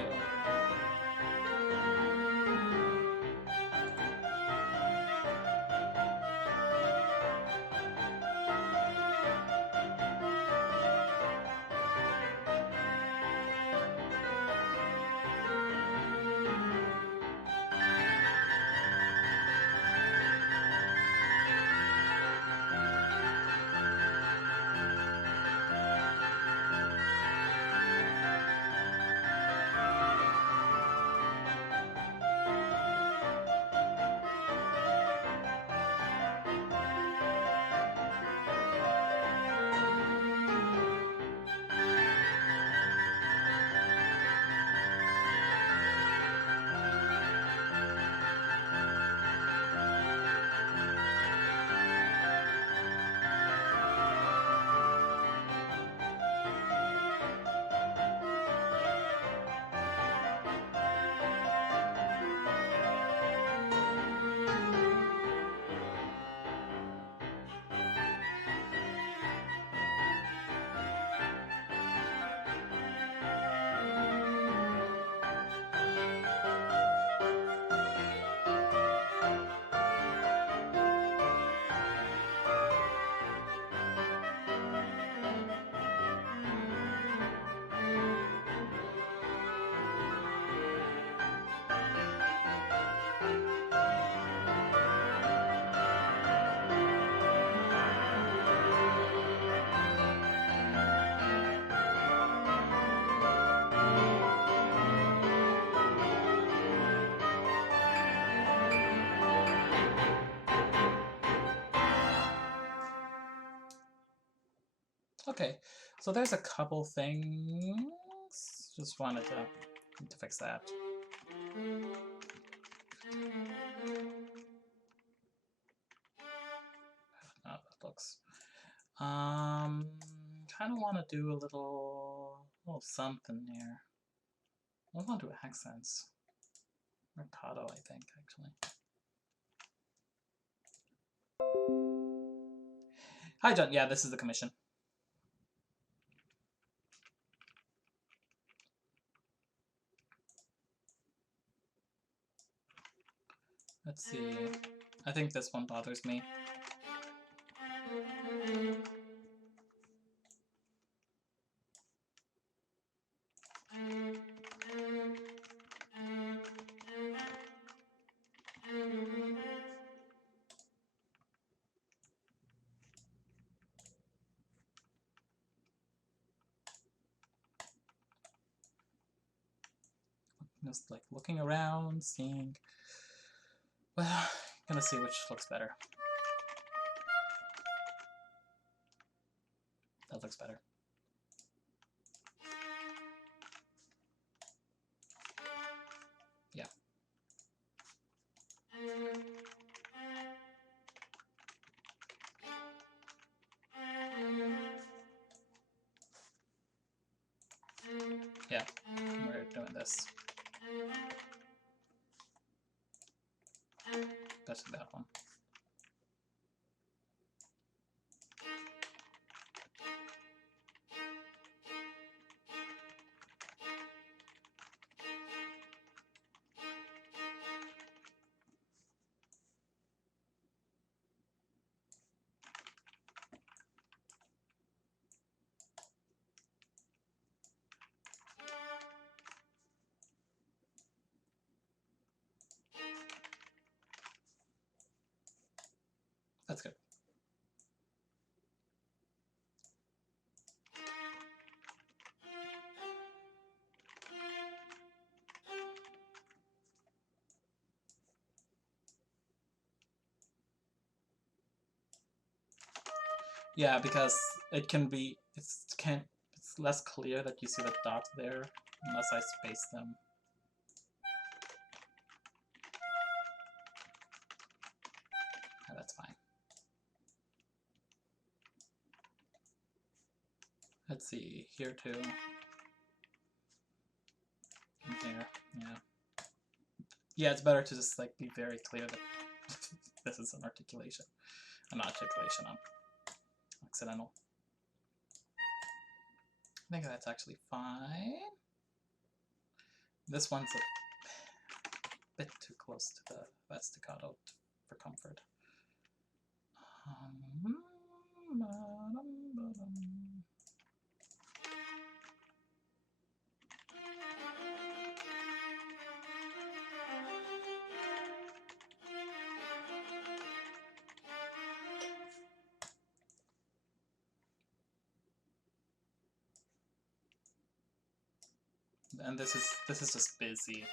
Okay, so there's a couple things. Just wanted to fix that. Oh, that looks. Kind of want to do a little something there. I want to do accents. Mercado, I think, actually. Hi, John. Yeah, this is the commission. Let's see. I think this one bothers me. Just like looking around, seeing. Well, gonna see which looks better. That looks better. Yeah. Yeah, we're doing this. That's that one. That's good. Yeah, because it can be, it's less clear that you see the dots there unless I space them. Yeah, that's fine. Let's see, here too. And here, yeah. Yeah, it's better to just like be very clear that this is an articulation. An articulation, accidental. I think that's actually fine. This one's a bit too close to that staccato for comfort. And this is just busy.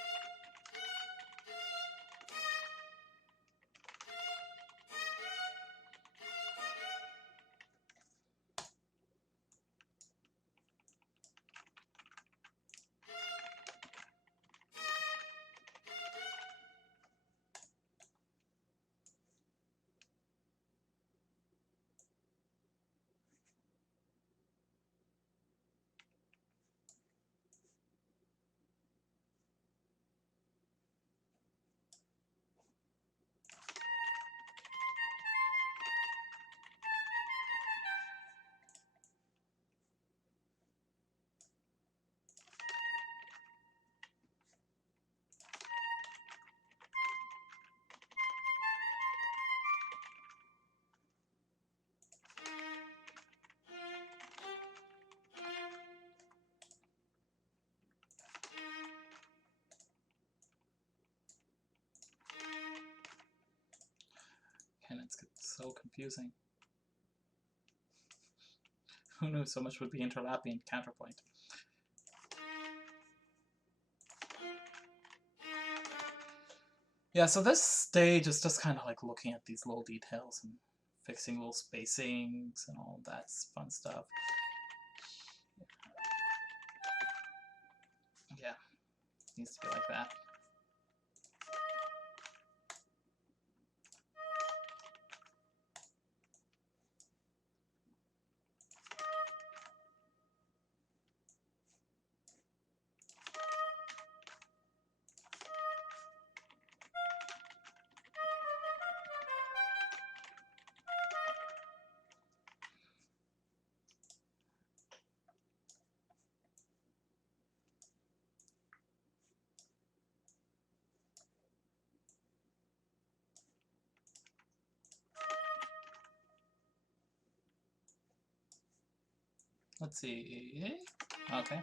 And it's so confusing. Who knew so much would be interlapping and counterpoint? Yeah, so this stage is just kind of like looking at these little details and fixing little spacings and all that fun stuff. Yeah, needs to be like that. Let's see. Okay.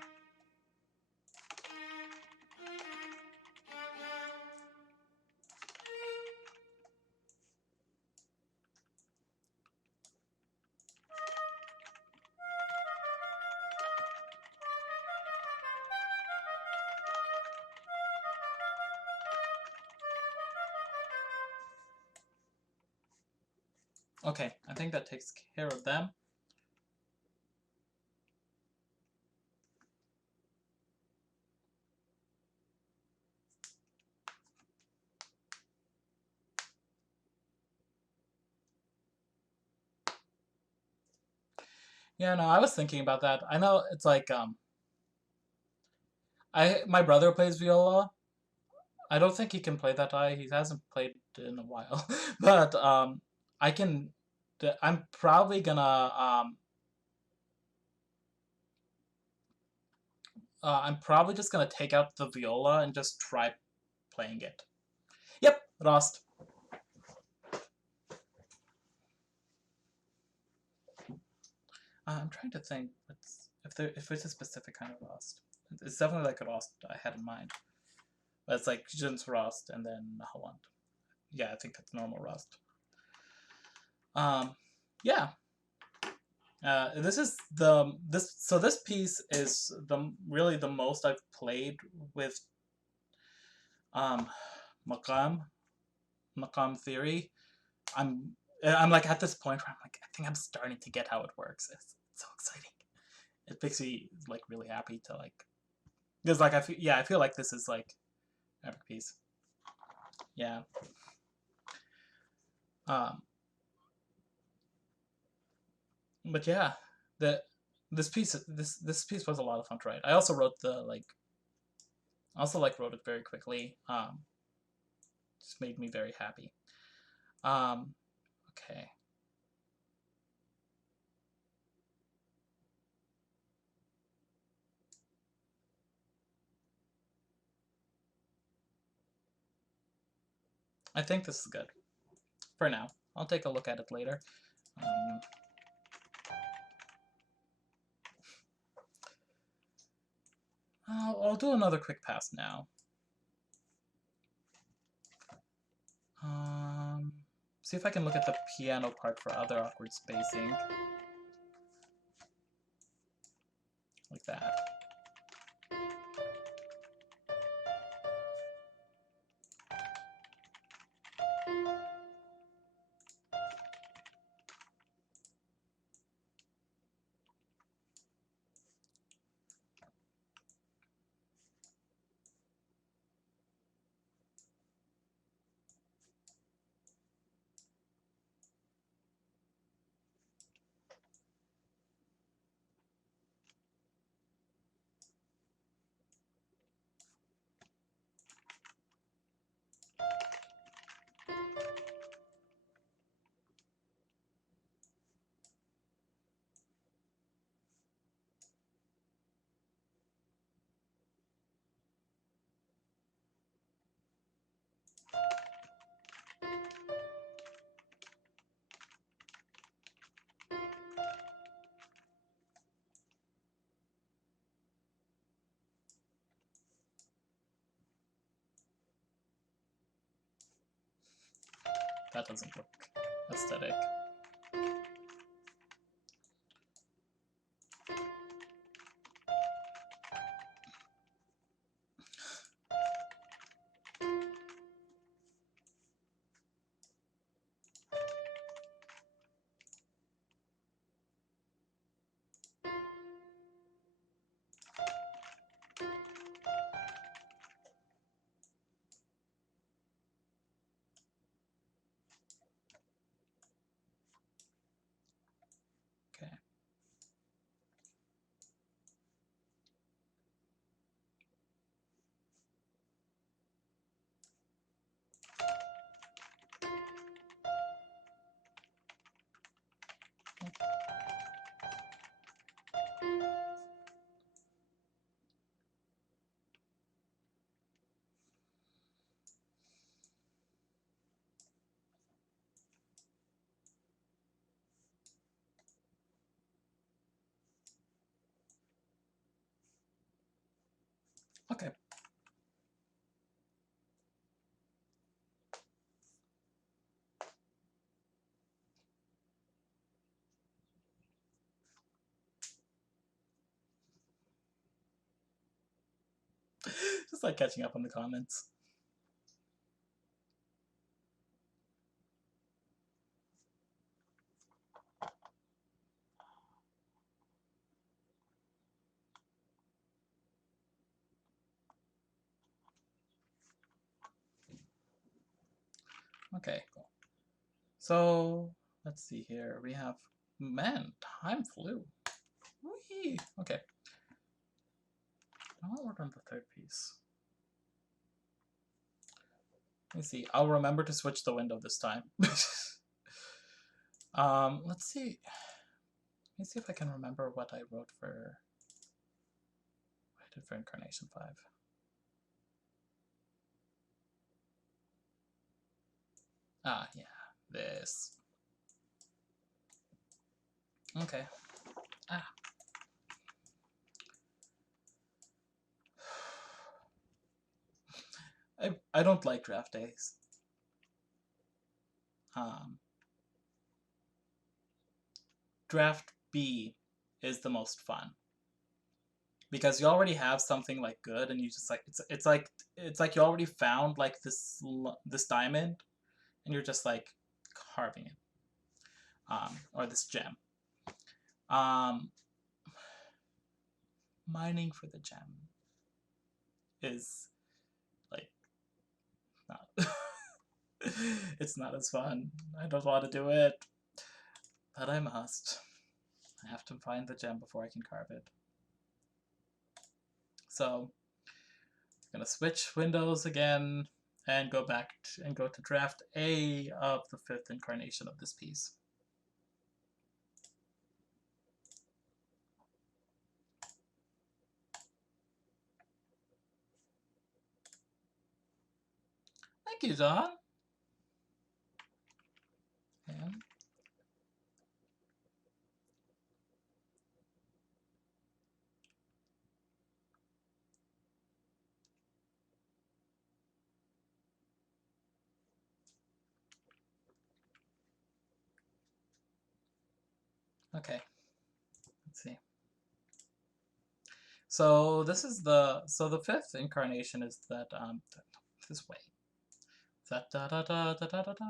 Okay, I think that takes care of them. Yeah, no, I was thinking about that. I know it's like my brother plays viola. I don't think he can play that high. He hasn't played in a while. But I can I'm probably gonna I'm probably just gonna take out the viola and just try playing it. Yep, Rost. I'm trying to think if it's a specific kind of Rost. It's definitely like a Rost I had in mind. But it's like Jins Rost and then Holland. Yeah, I think that's normal Rost. Yeah. This piece is really the most I've played with maqam theory. I'm like at this point where I'm like, I think I'm starting to get how it works. It's so exciting. It makes me like really happy to like, because like I feel like this is like epic piece. Yeah. But yeah, this piece was a lot of fun to write. I also wrote wrote it very quickly. Just made me very happy. Okay. I think this is good for now. I'll take a look at it later. I'll do another quick pass now. See if I can look at the piano part for other awkward spacing. Like that. That doesn't look aesthetic. Okay. Okay. Just like catching up on the comments. Okay, cool. So let's see here. We have, man, time flew. Whee! Okay. I'll work on the third piece. Let me see. I'll remember to switch the window this time. Let's see. Let me see if I can remember what I wrote for. What I did for Incarnation 5. Ah, yeah, this. Okay. Ah. I don't like draft days. Draft B is the most fun because you already have something like good, and you just like it's like you already found like this diamond, and you're just like carving it, or this gem. Mining for the gem is like not. It's not as fun. I don't want to do it, but I must. I have to find the gem before I can carve it. So I'm gonna switch windows again and go back and go to draft A of the 5th incarnation of this piece. Thank you, John. Okay, let's see. So this is the fifth incarnation is that this way. That da da da da da da da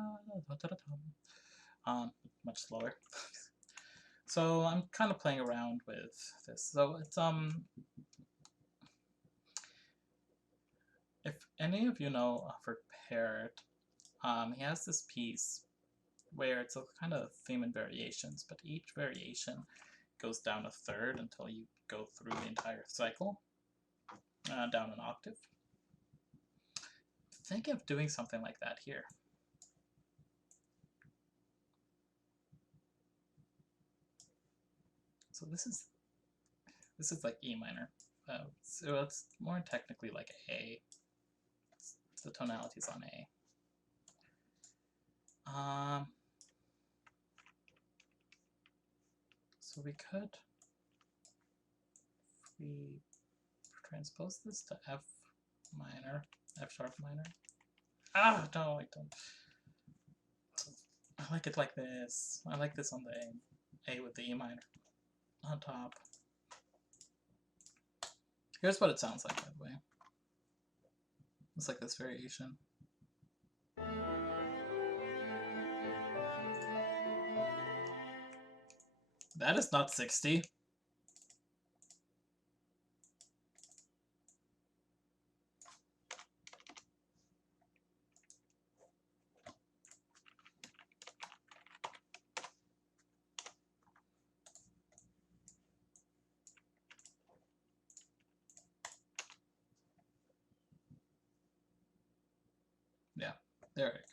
da da much slower. So I'm kind of playing around with this. So it's if any of you know for Parrot, he has this piece where it's a kind of theme and variations, but each variation goes down a third until you go through the entire cycle, down an octave. Think of doing something like that here. So this is like E minor. So it's more technically like A. The tonality's on A. So we could, if we transpose this to F minor, F sharp minor. Ah, no, I don't. I like it like this. I like this on the A with the E minor on top. Here's what it sounds like, by the way. It's like this variation. That is not 60. Yeah, there we go.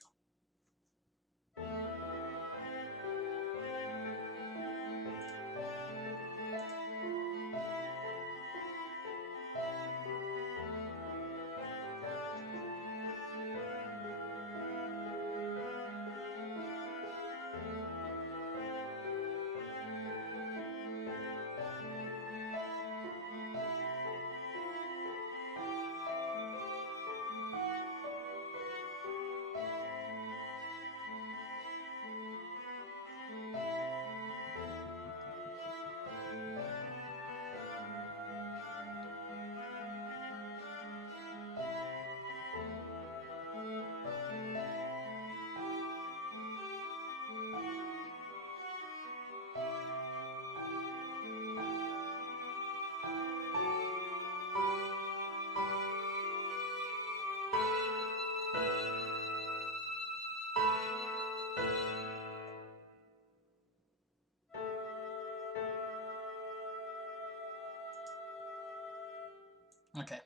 Okay.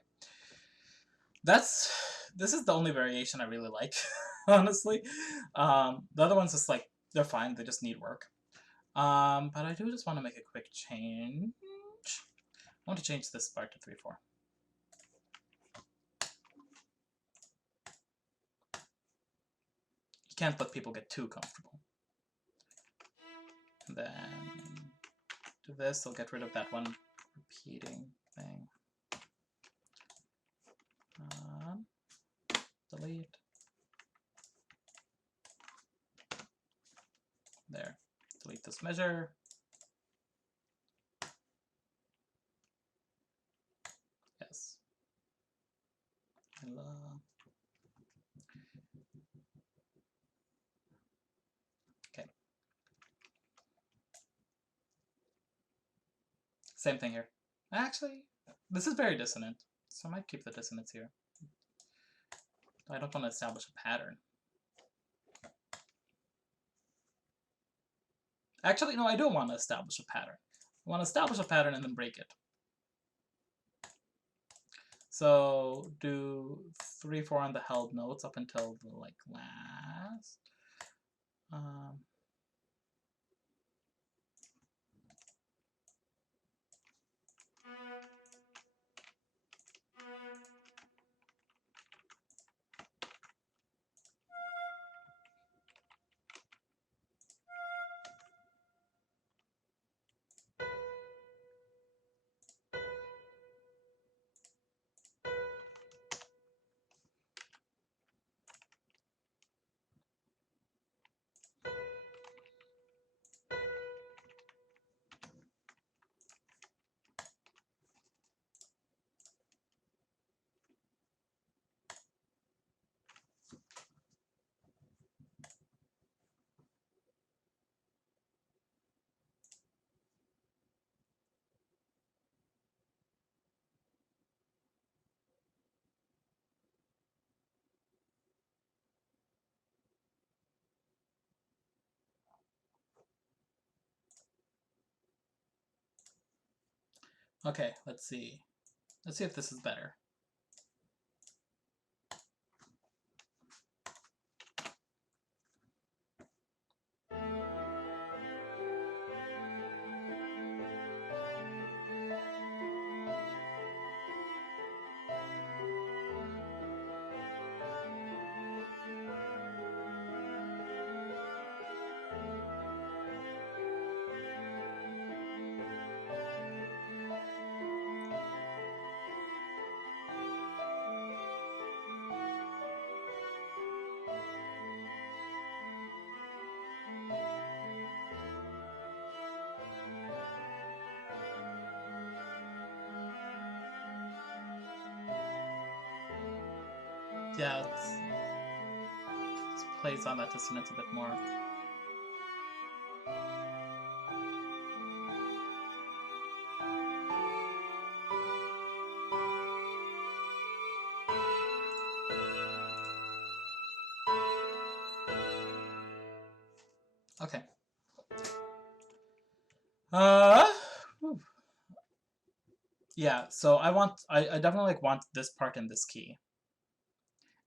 This is the only variation I really like, honestly. The other ones just like, they're fine, they just need work. But I do just want to make a quick change. I want to change this part to 3/4. You can't let people get too comfortable. And then do this, I'll get rid of that one repeating thing. Delete. There. Delete this measure. Yes. Okay. Same thing here. Actually, this is very dissonant, so I might keep the dissonance here. I don't want to establish a pattern. Actually, no, I don't want to establish a pattern. I want to establish a pattern and then break it. So do 3/4 on the held notes up until the like last. Okay, let's see. Let's see if this is better. Yeah, it plays on that dissonance a bit more. Okay. Whew. Yeah, so I definitely like want this part in this key.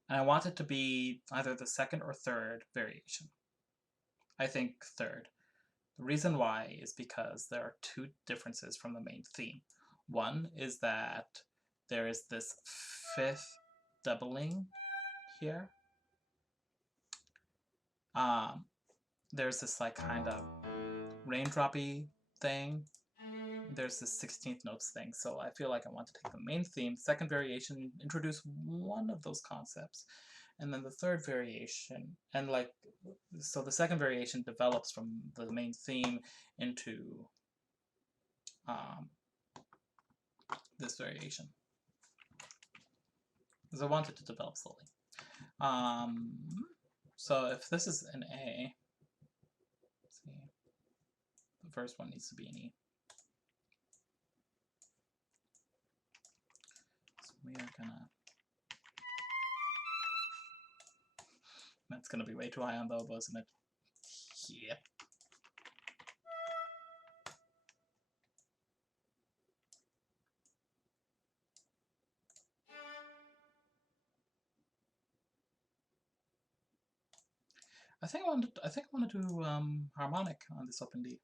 And I want it to be either the second or third variation. I think third. The reason why is because there are two differences from the main theme. One is that there is this fifth doubling here. There's this like kind of raindroppy thing. There's this 16th notes thing. So I feel like I want to take the main theme, second variation, introduce one of those concepts, and then the third variation, and like, so the second variation develops from the main theme into this variation, because I want it to develop slowly. So if this is an A, let's see, the first one needs to be an E. So we are gonna, that's gonna be way too high on the oboe, isn't it? Yep. I think I want to do harmonic on this open D.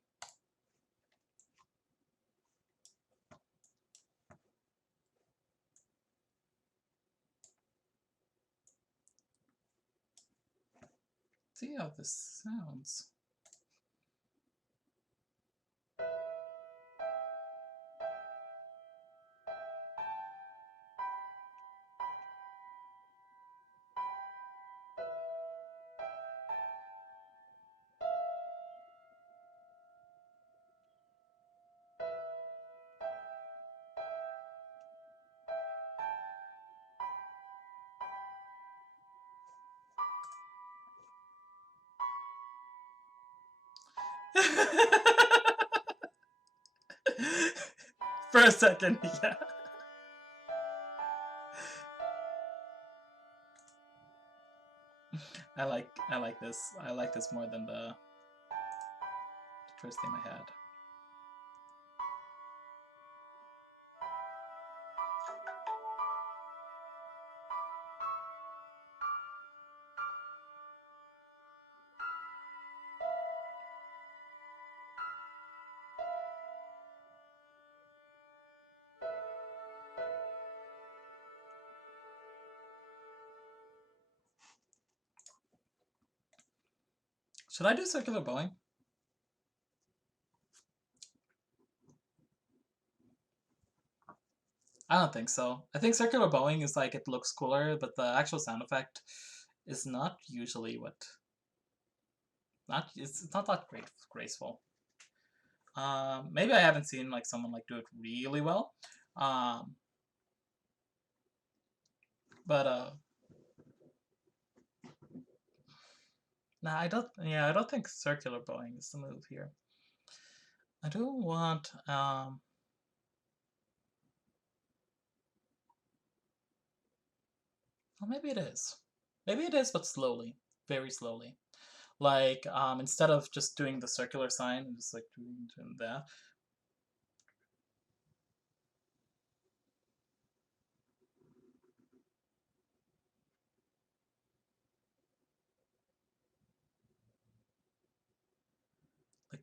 See how this sounds. For a second, yeah. I like this. I like this more than the first theme I had. Should I do circular bowing? I don't think so. I think circular bowing is like, it looks cooler, but the actual sound effect is not usually what. It's not that graceful. Maybe I haven't seen like someone like do it really well. But nah, I don't. Yeah, I don't think circular bowing is the move here. I do want. Well, maybe it is. Maybe it is, but slowly, very slowly. Like instead of just doing the circular sign, just like doing that.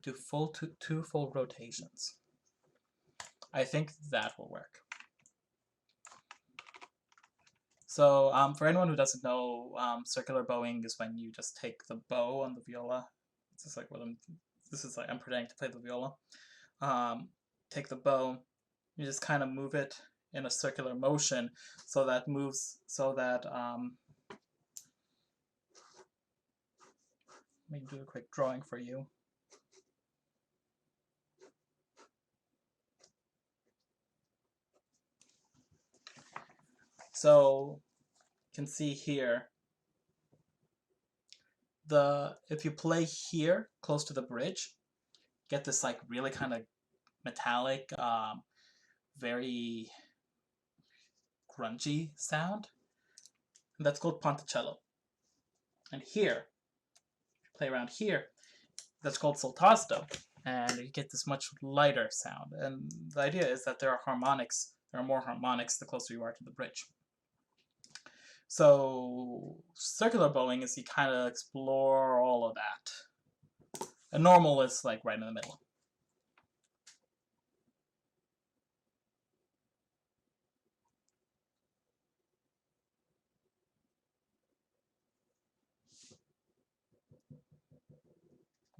do two full rotations. I think that will work. So for anyone who doesn't know, circular bowing is when you just take the bow on the viola. This is like I'm pretending to play the viola. Take the bow, you just kind of move it in a circular motion, so that let me do a quick drawing for you. So you can see here, if you play here close to the bridge, get this like really kind of metallic, very grungy sound. And that's called ponticello. And here, play around here, that's called soltasto, and you get this much lighter sound. And the idea is that there are more harmonics the closer you are to the bridge. So circular bowing is you kind of explore all of that. And normal is like right in the middle.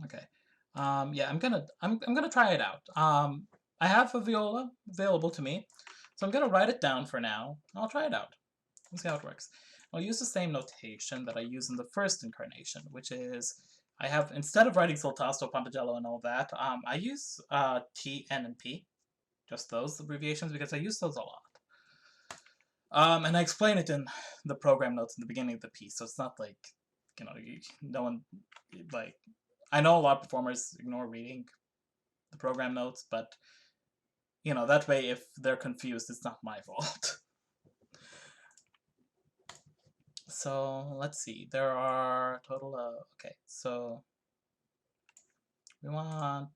Okay. Yeah, I'm gonna try it out. I have a viola available to me, so I'm gonna write it down for now. I'll try it out. We'll see how it works. I'll use the same notation that I used in the first incarnation, which is I have, instead of writing soltasto, ponticello, and all that, I use T, N, and P, just those abbreviations, because I use those a lot. And I explain it in the program notes in the beginning of the piece, so it's not like, you know, no one, like, I know a lot of performers ignore reading the program notes, but, you know, that way if they're confused, it's not my fault. So let's see, there are a total of, okay, so we want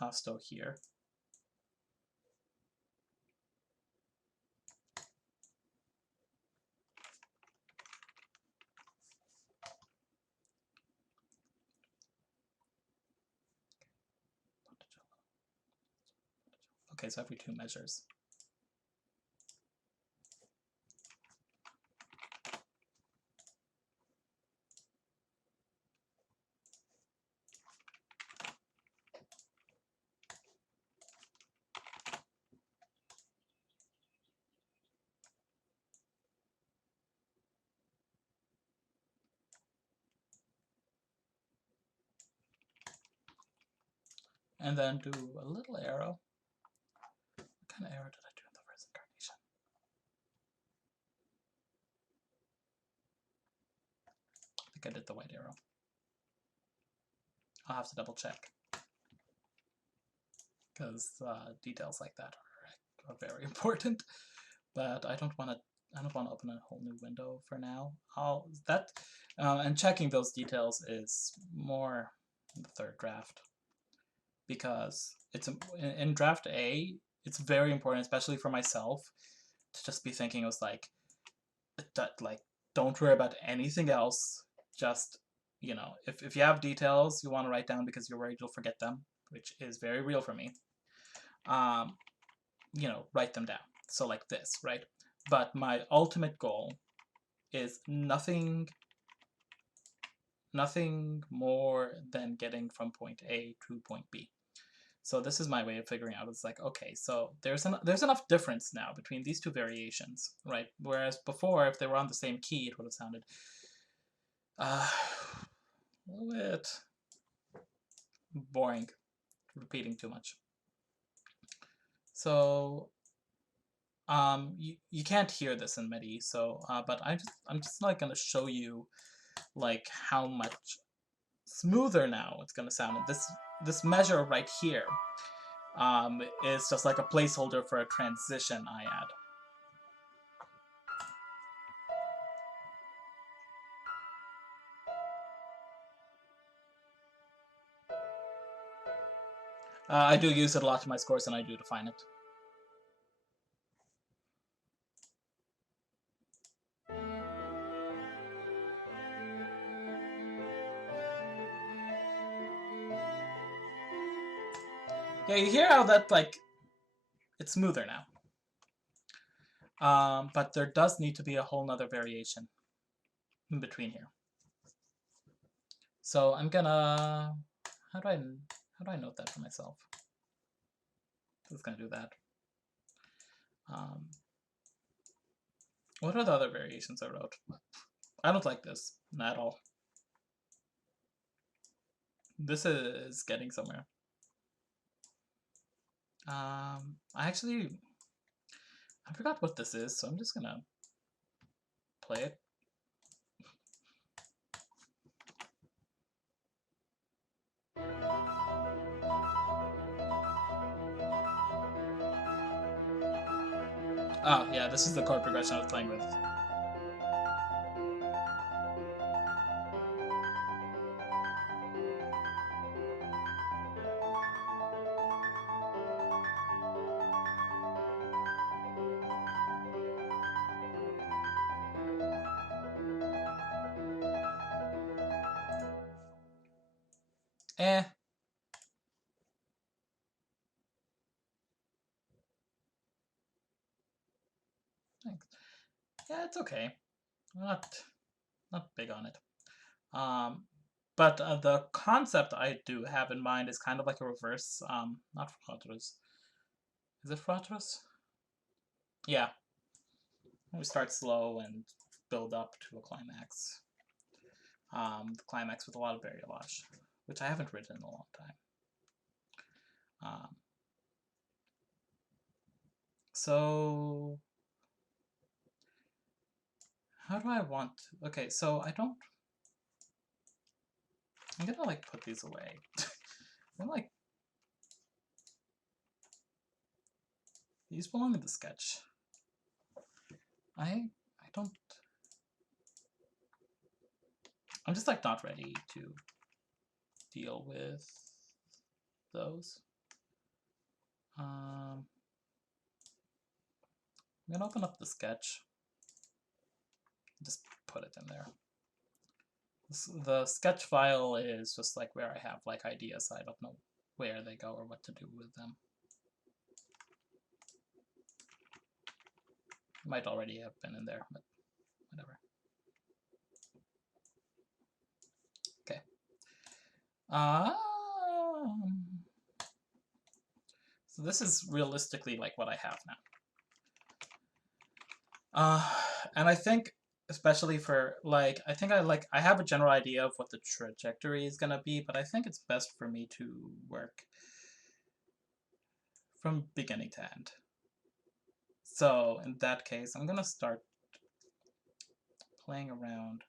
tasto here. Okay, so every two measures. And then do a little arrow. What kind of arrow did I do in the first incarnation? I think I did the white arrow. I'll have to double check, because details like that are very important. But I don't want to open a whole new window for now. And checking those details is more in the third draft, because it's in draft A. It's very important, especially for myself, to just be thinking it was like don't worry about anything else. Just, you know, if you have details you want to write down because you're worried you'll forget them, which is very real for me, you know, write them down. So like this, right? But my ultimate goal is nothing more than getting from point A to point B. So this is my way of figuring out. It's like, okay, so there's enough difference now between these two variations, right? Whereas before, if they were on the same key, it would have sounded a little bit boring, repeating too much. So you can't hear this in MIDI, so but I'm just like gonna show you like how much smoother now it's gonna sound. And this measure right here is just like a placeholder for a transition I add. I do use it a lot in my scores, and I do define it. Yeah, you hear how that, like, it's smoother now. But there does need to be a whole nother variation in between here. So I'm gonna, how do I note that for myself? I'm just gonna do that. What are the other variations I wrote? I don't like this at all. This is getting somewhere. I forgot what this is, so I'm just gonna play it. Oh, yeah, this is the chord progression I was playing with. Eh. Thanks. Yeah, it's okay. I'm not big on it. But the concept I do have in mind is kind of like a reverse, not fraudulous. Is it fraudulous? Yeah. We start slow and build up to a climax. The climax with a lot of variolage, which I haven't written in a long time. So how do I want to, okay, so I'm gonna like put these away. I'm like, these belong in the sketch. I don't, I'm just like not ready to deal with those. I'm gonna open up the sketch, just put it in there. The sketch file is just like where I have like ideas. I don't know where they go or what to do with them. Might already have been in there, but whatever. Okay. So this is realistically like what I have now. And I think especially for like, I have a general idea of what the trajectory is gonna be, but I think it's best for me to work from beginning to end. So in that case, I'm gonna start playing around.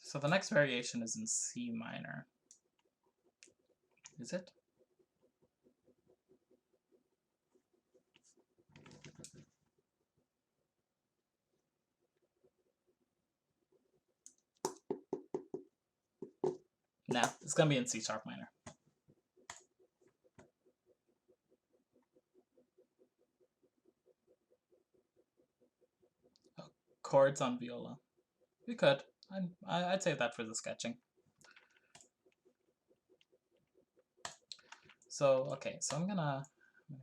So the next variation is in C minor. Is it? No, it's gonna be in C sharp minor. Oh, chords on viola. We could. I'd say that for the sketching. So okay, so I'm gonna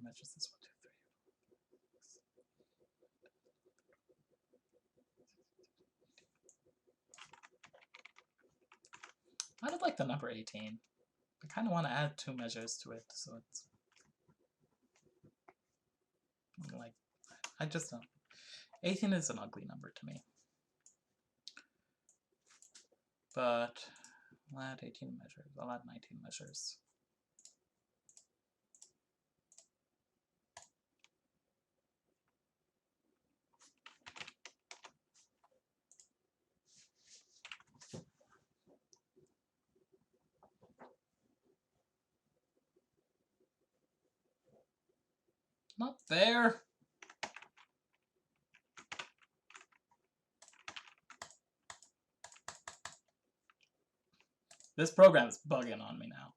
measure this 1, 2, 3. I don't like the number 18. I kind of want to add 2 measures to it, so it's like, I just don't. 18 is an ugly number to me. But I'll add 18 measures. I'll add 19 measures. Not there. This program is bugging on me now.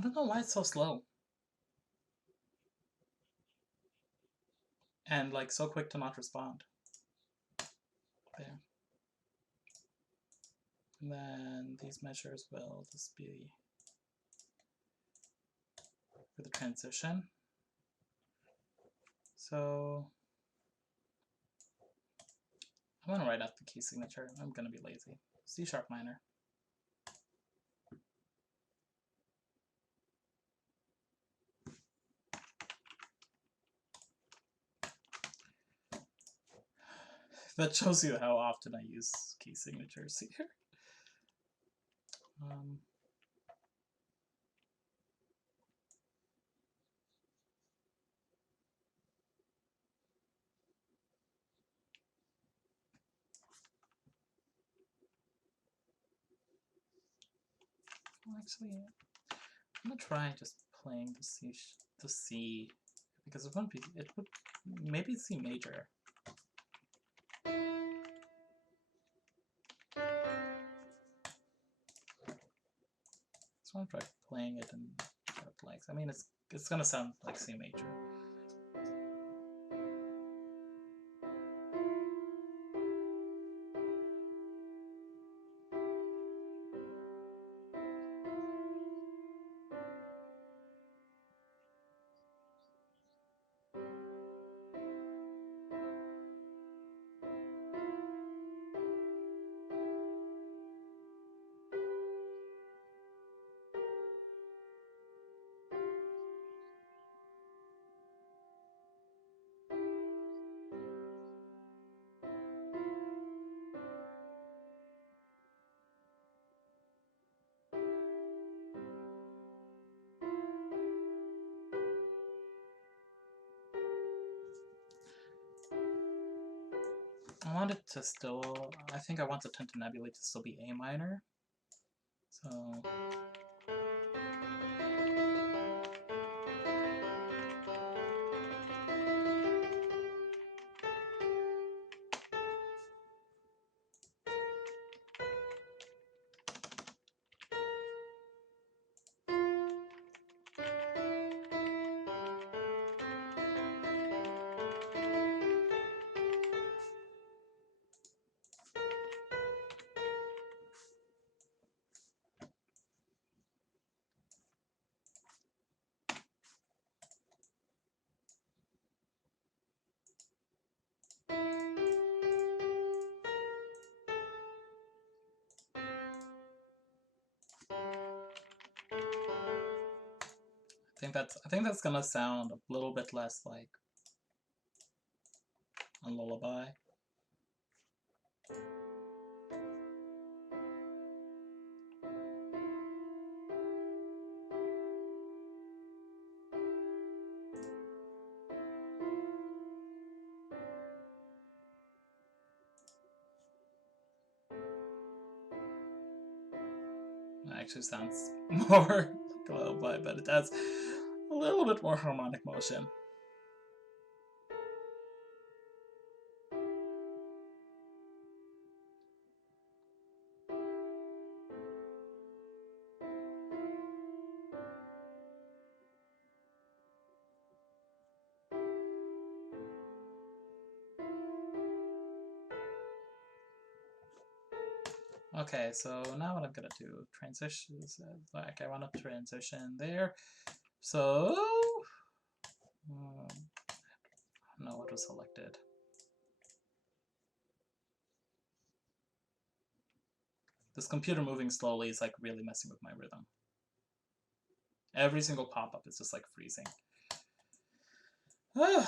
I don't know why it's so slow. And like so quick to not respond. There. And then these measures will just be for the transition. So I'm gonna write out the key signature. I'm gonna be lazy. C sharp minor. That shows you how often I use key signatures here. Actually, I'm gonna try just playing the C because it wouldn't be. It would maybe C major. Just want to try playing it in sharp legs. I mean, it's gonna sound like C major. I want it to still. I think I want the tintinnabulate to still be A minor. So. I think that's gonna sound a little bit less like a lullaby. It actually sounds more like a lullaby, but it has a little bit more harmonic motion. Okay, so now what I'm gonna do, transitions, like I want to transition there. So, I don't know what was selected. This computer moving slowly is like really messing with my rhythm. Every single pop-up is just like freezing. I'm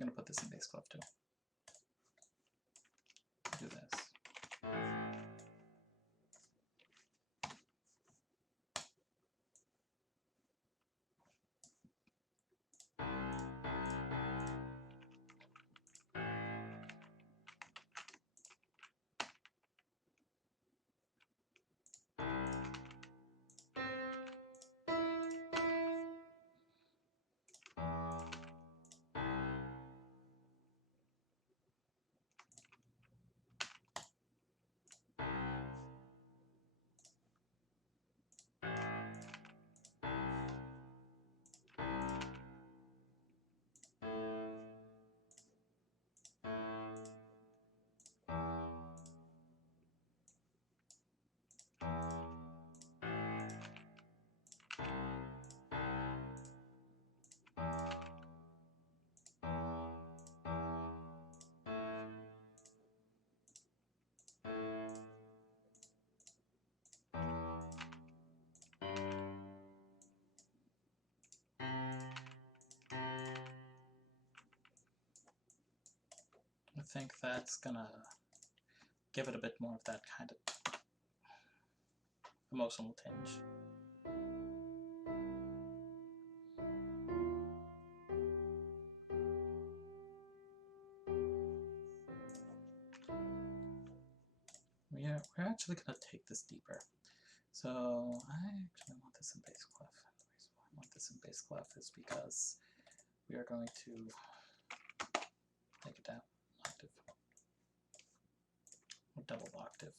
gonna put this in bass clef too. Do this. think that's gonna give it a bit more of that kind of emotional tinge. We're actually going to take this deeper. So I actually want this in bass clef. The reason why I want this in bass clef is because we are going to take it down an octave, or double octave.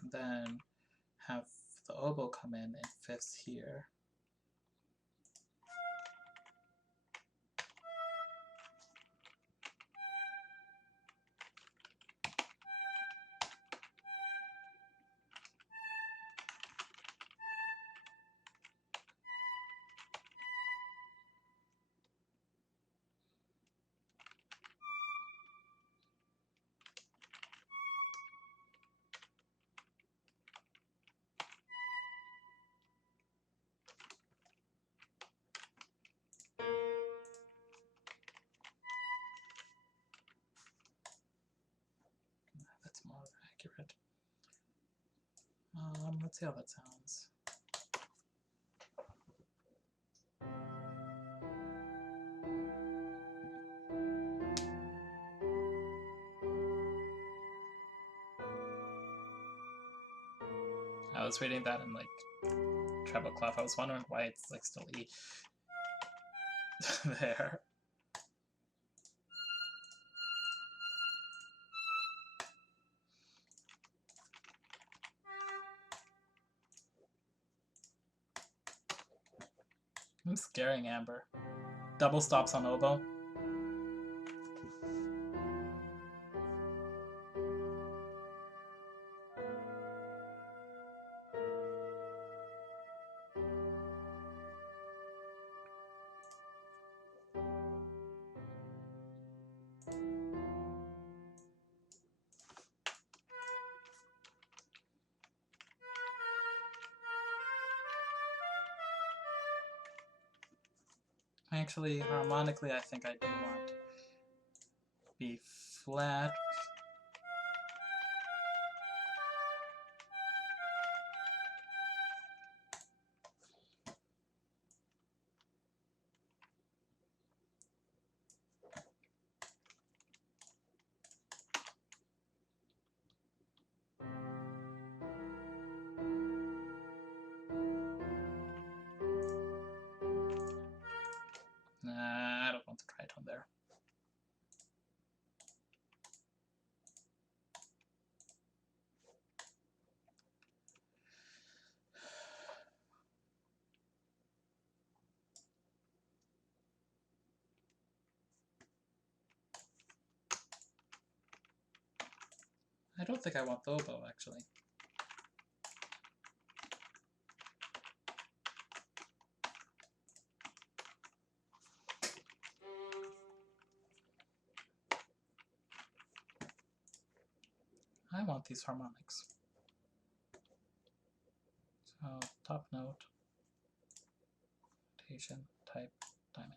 And then have the oboe come in fifths here. That's more accurate. Let's see how that sounds. I was reading that in like treble clef. I was wondering why it's like still E there. I'm scaring Amber. Double stops on oboe. Actually, harmonically, I think I do want B flat. Nah, I don't want the tritone there. I don't think I want the oboe, actually. I want these harmonics. So, top note, notation, type, diamond.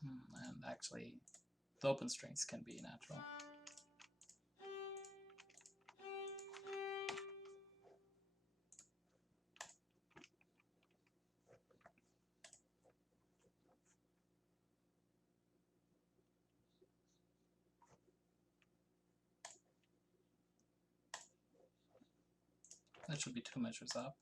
And actually, the open strings can be natural. That should be 2 measures up.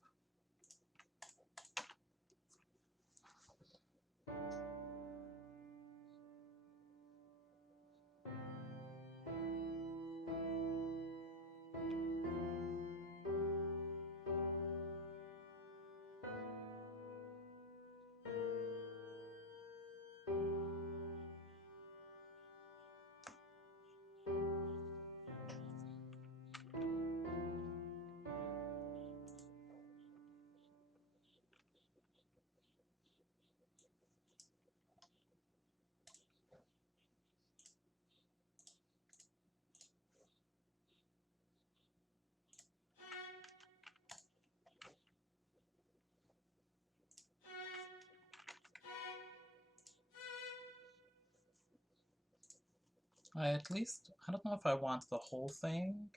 At least, I don't know if I want the whole thing,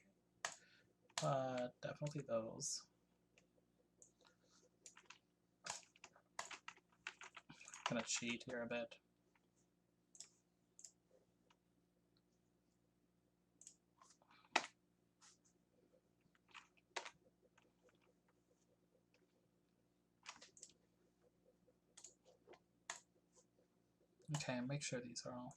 but definitely those. Gonna cheat here a bit. Okay, make sure these are all.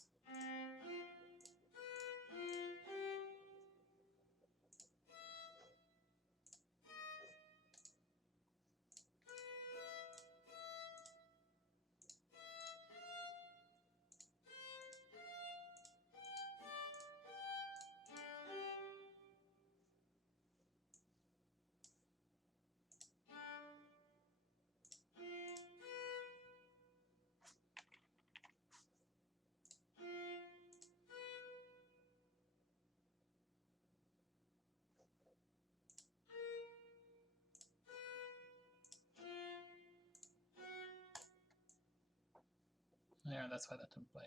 Yeah, that's why that didn't play.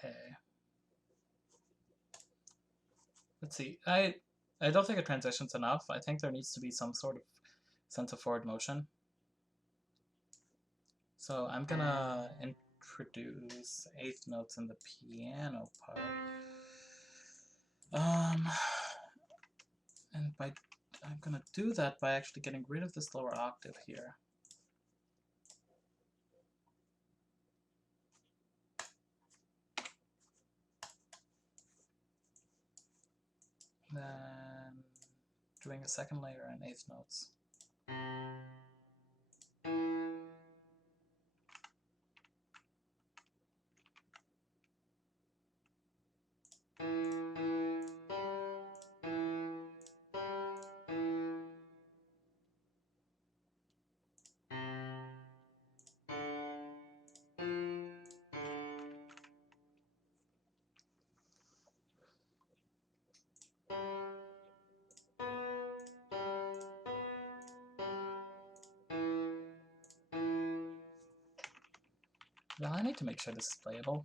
Okay. Let's see. I don't think a transition's enough. I think there needs to be some sort of sense of forward motion. So I'm gonna introduce eighth notes in the piano part. And I'm gonna do that by actually getting rid of this lower octave here. Then doing a second layer in eighth notes. Well, I need to make sure this is playable.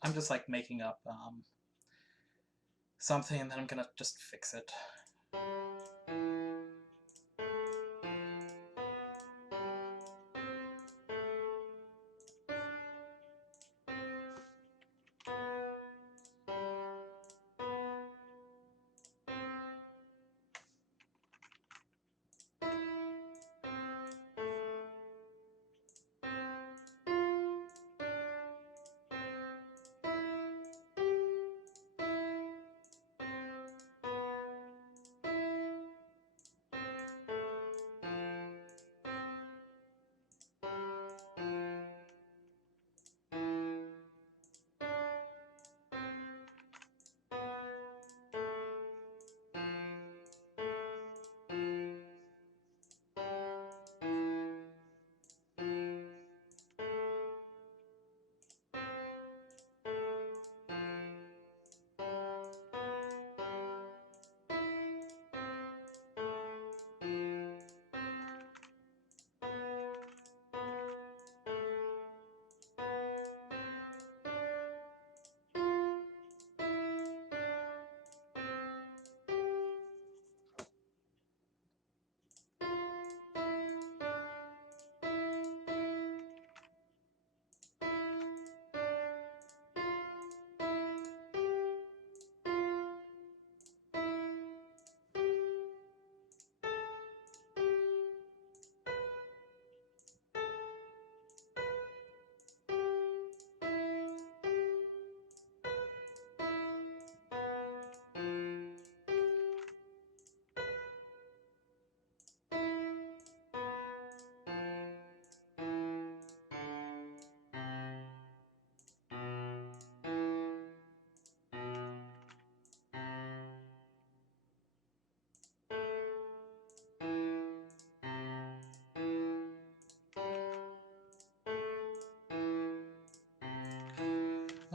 I'm just like making up something and then I'm gonna just fix it.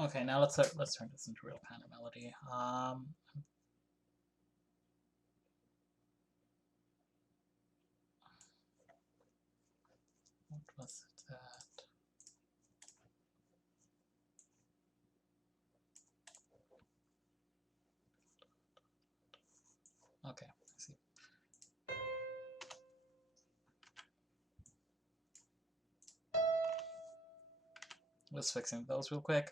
Okay, now let's turn this into real kind of melody. What was that? Okay, I see. Just fixing those real quick.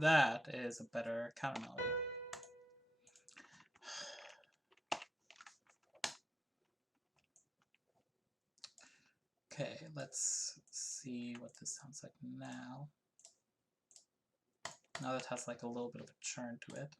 That is a better counter melody. Okay, let's see what this sounds like now. Now that has like a little bit of a churn to it.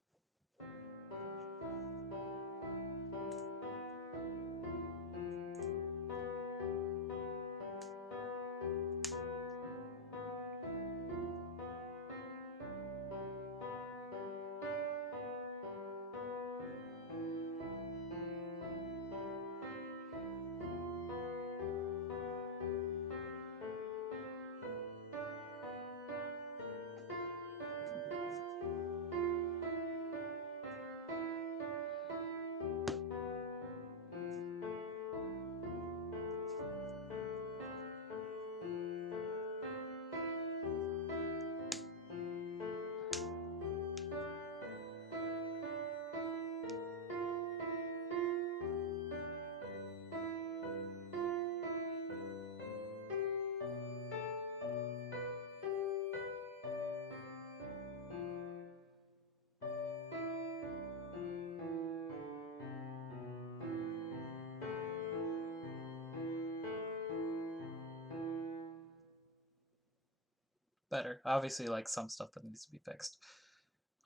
better. Obviously, like some stuff that needs to be fixed.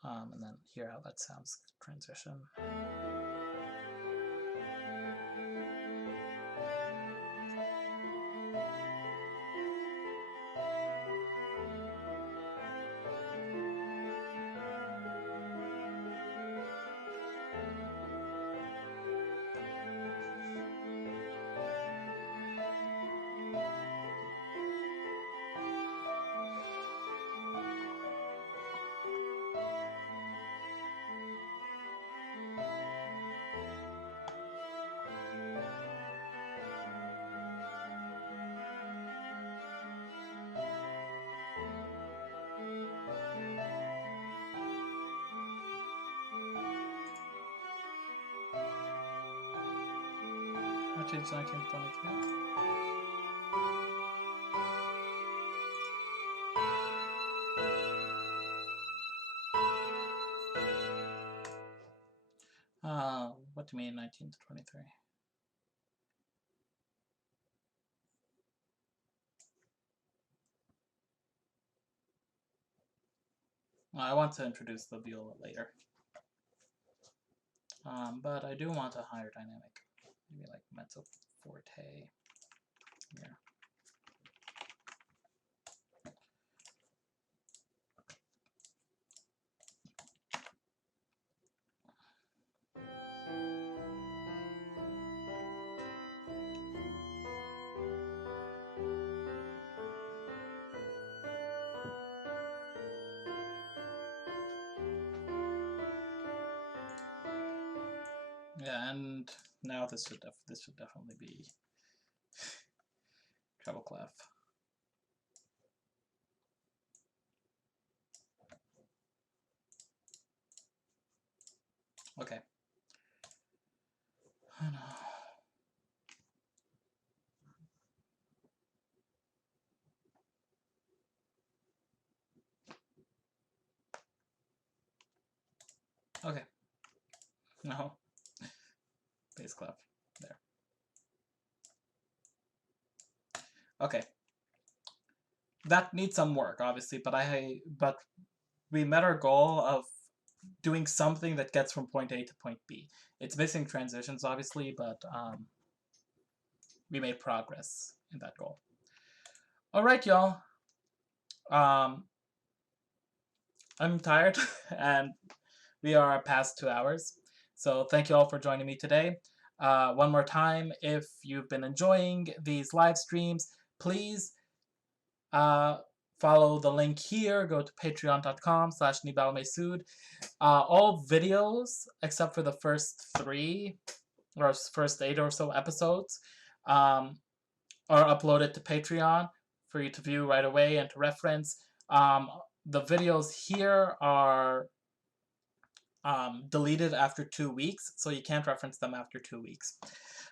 And then hear how that sounds transition. What changed 1923? What do you mean 19 to 23? I want to introduce the viola later. But I do want a higher dynamic. Maybe like mezzo forte here. Yeah, and now this should definitely be treble clef. Okay. Oh no. Okay. No. Bass clef. There. Okay. That needs some work, obviously, but we met our goal of doing something that gets from point A to point B. It's missing transitions, obviously, but we made progress in that goal. All right, y'all. I'm tired, and we are past 2 hours. So thank you all for joining me today. One more time, if you've been enjoying these live streams, please follow the link here. Go to patreon.com/nibalmesoud. All videos, except for the first 3 or first 8 or so episodes, are uploaded to Patreon for you to view right away and to reference. The videos here are deleted after 2 weeks, so you can't reference them after 2 weeks.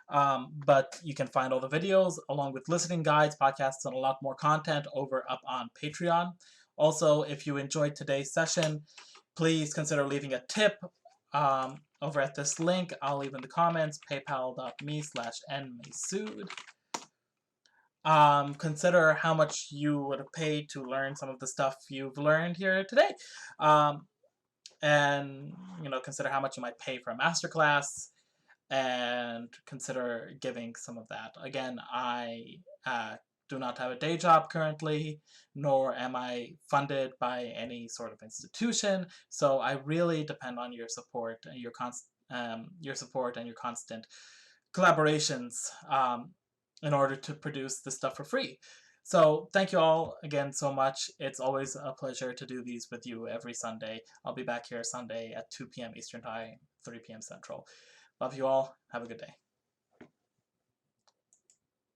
But you can find all the videos along with listening guides, podcasts, and a lot more content up on Patreon. Also, if you enjoyed today's session, please consider leaving a tip over at this link. I'll leave in the comments, paypal.me/nmasood. Consider how much you would have paid to learn some of the stuff you've learned here today. And consider how much you might pay for a masterclass, and consider giving some of that. Again, I do not have a day job currently, nor am I funded by any sort of institution, so I really depend on your support and your constant collaborations in order to produce this stuff for free. So thank you all again so much. It's always a pleasure to do these with you every Sunday. I'll be back here Sunday at 2 p.m. Eastern Time, 3 p.m. Central. Love you all. Have a good day.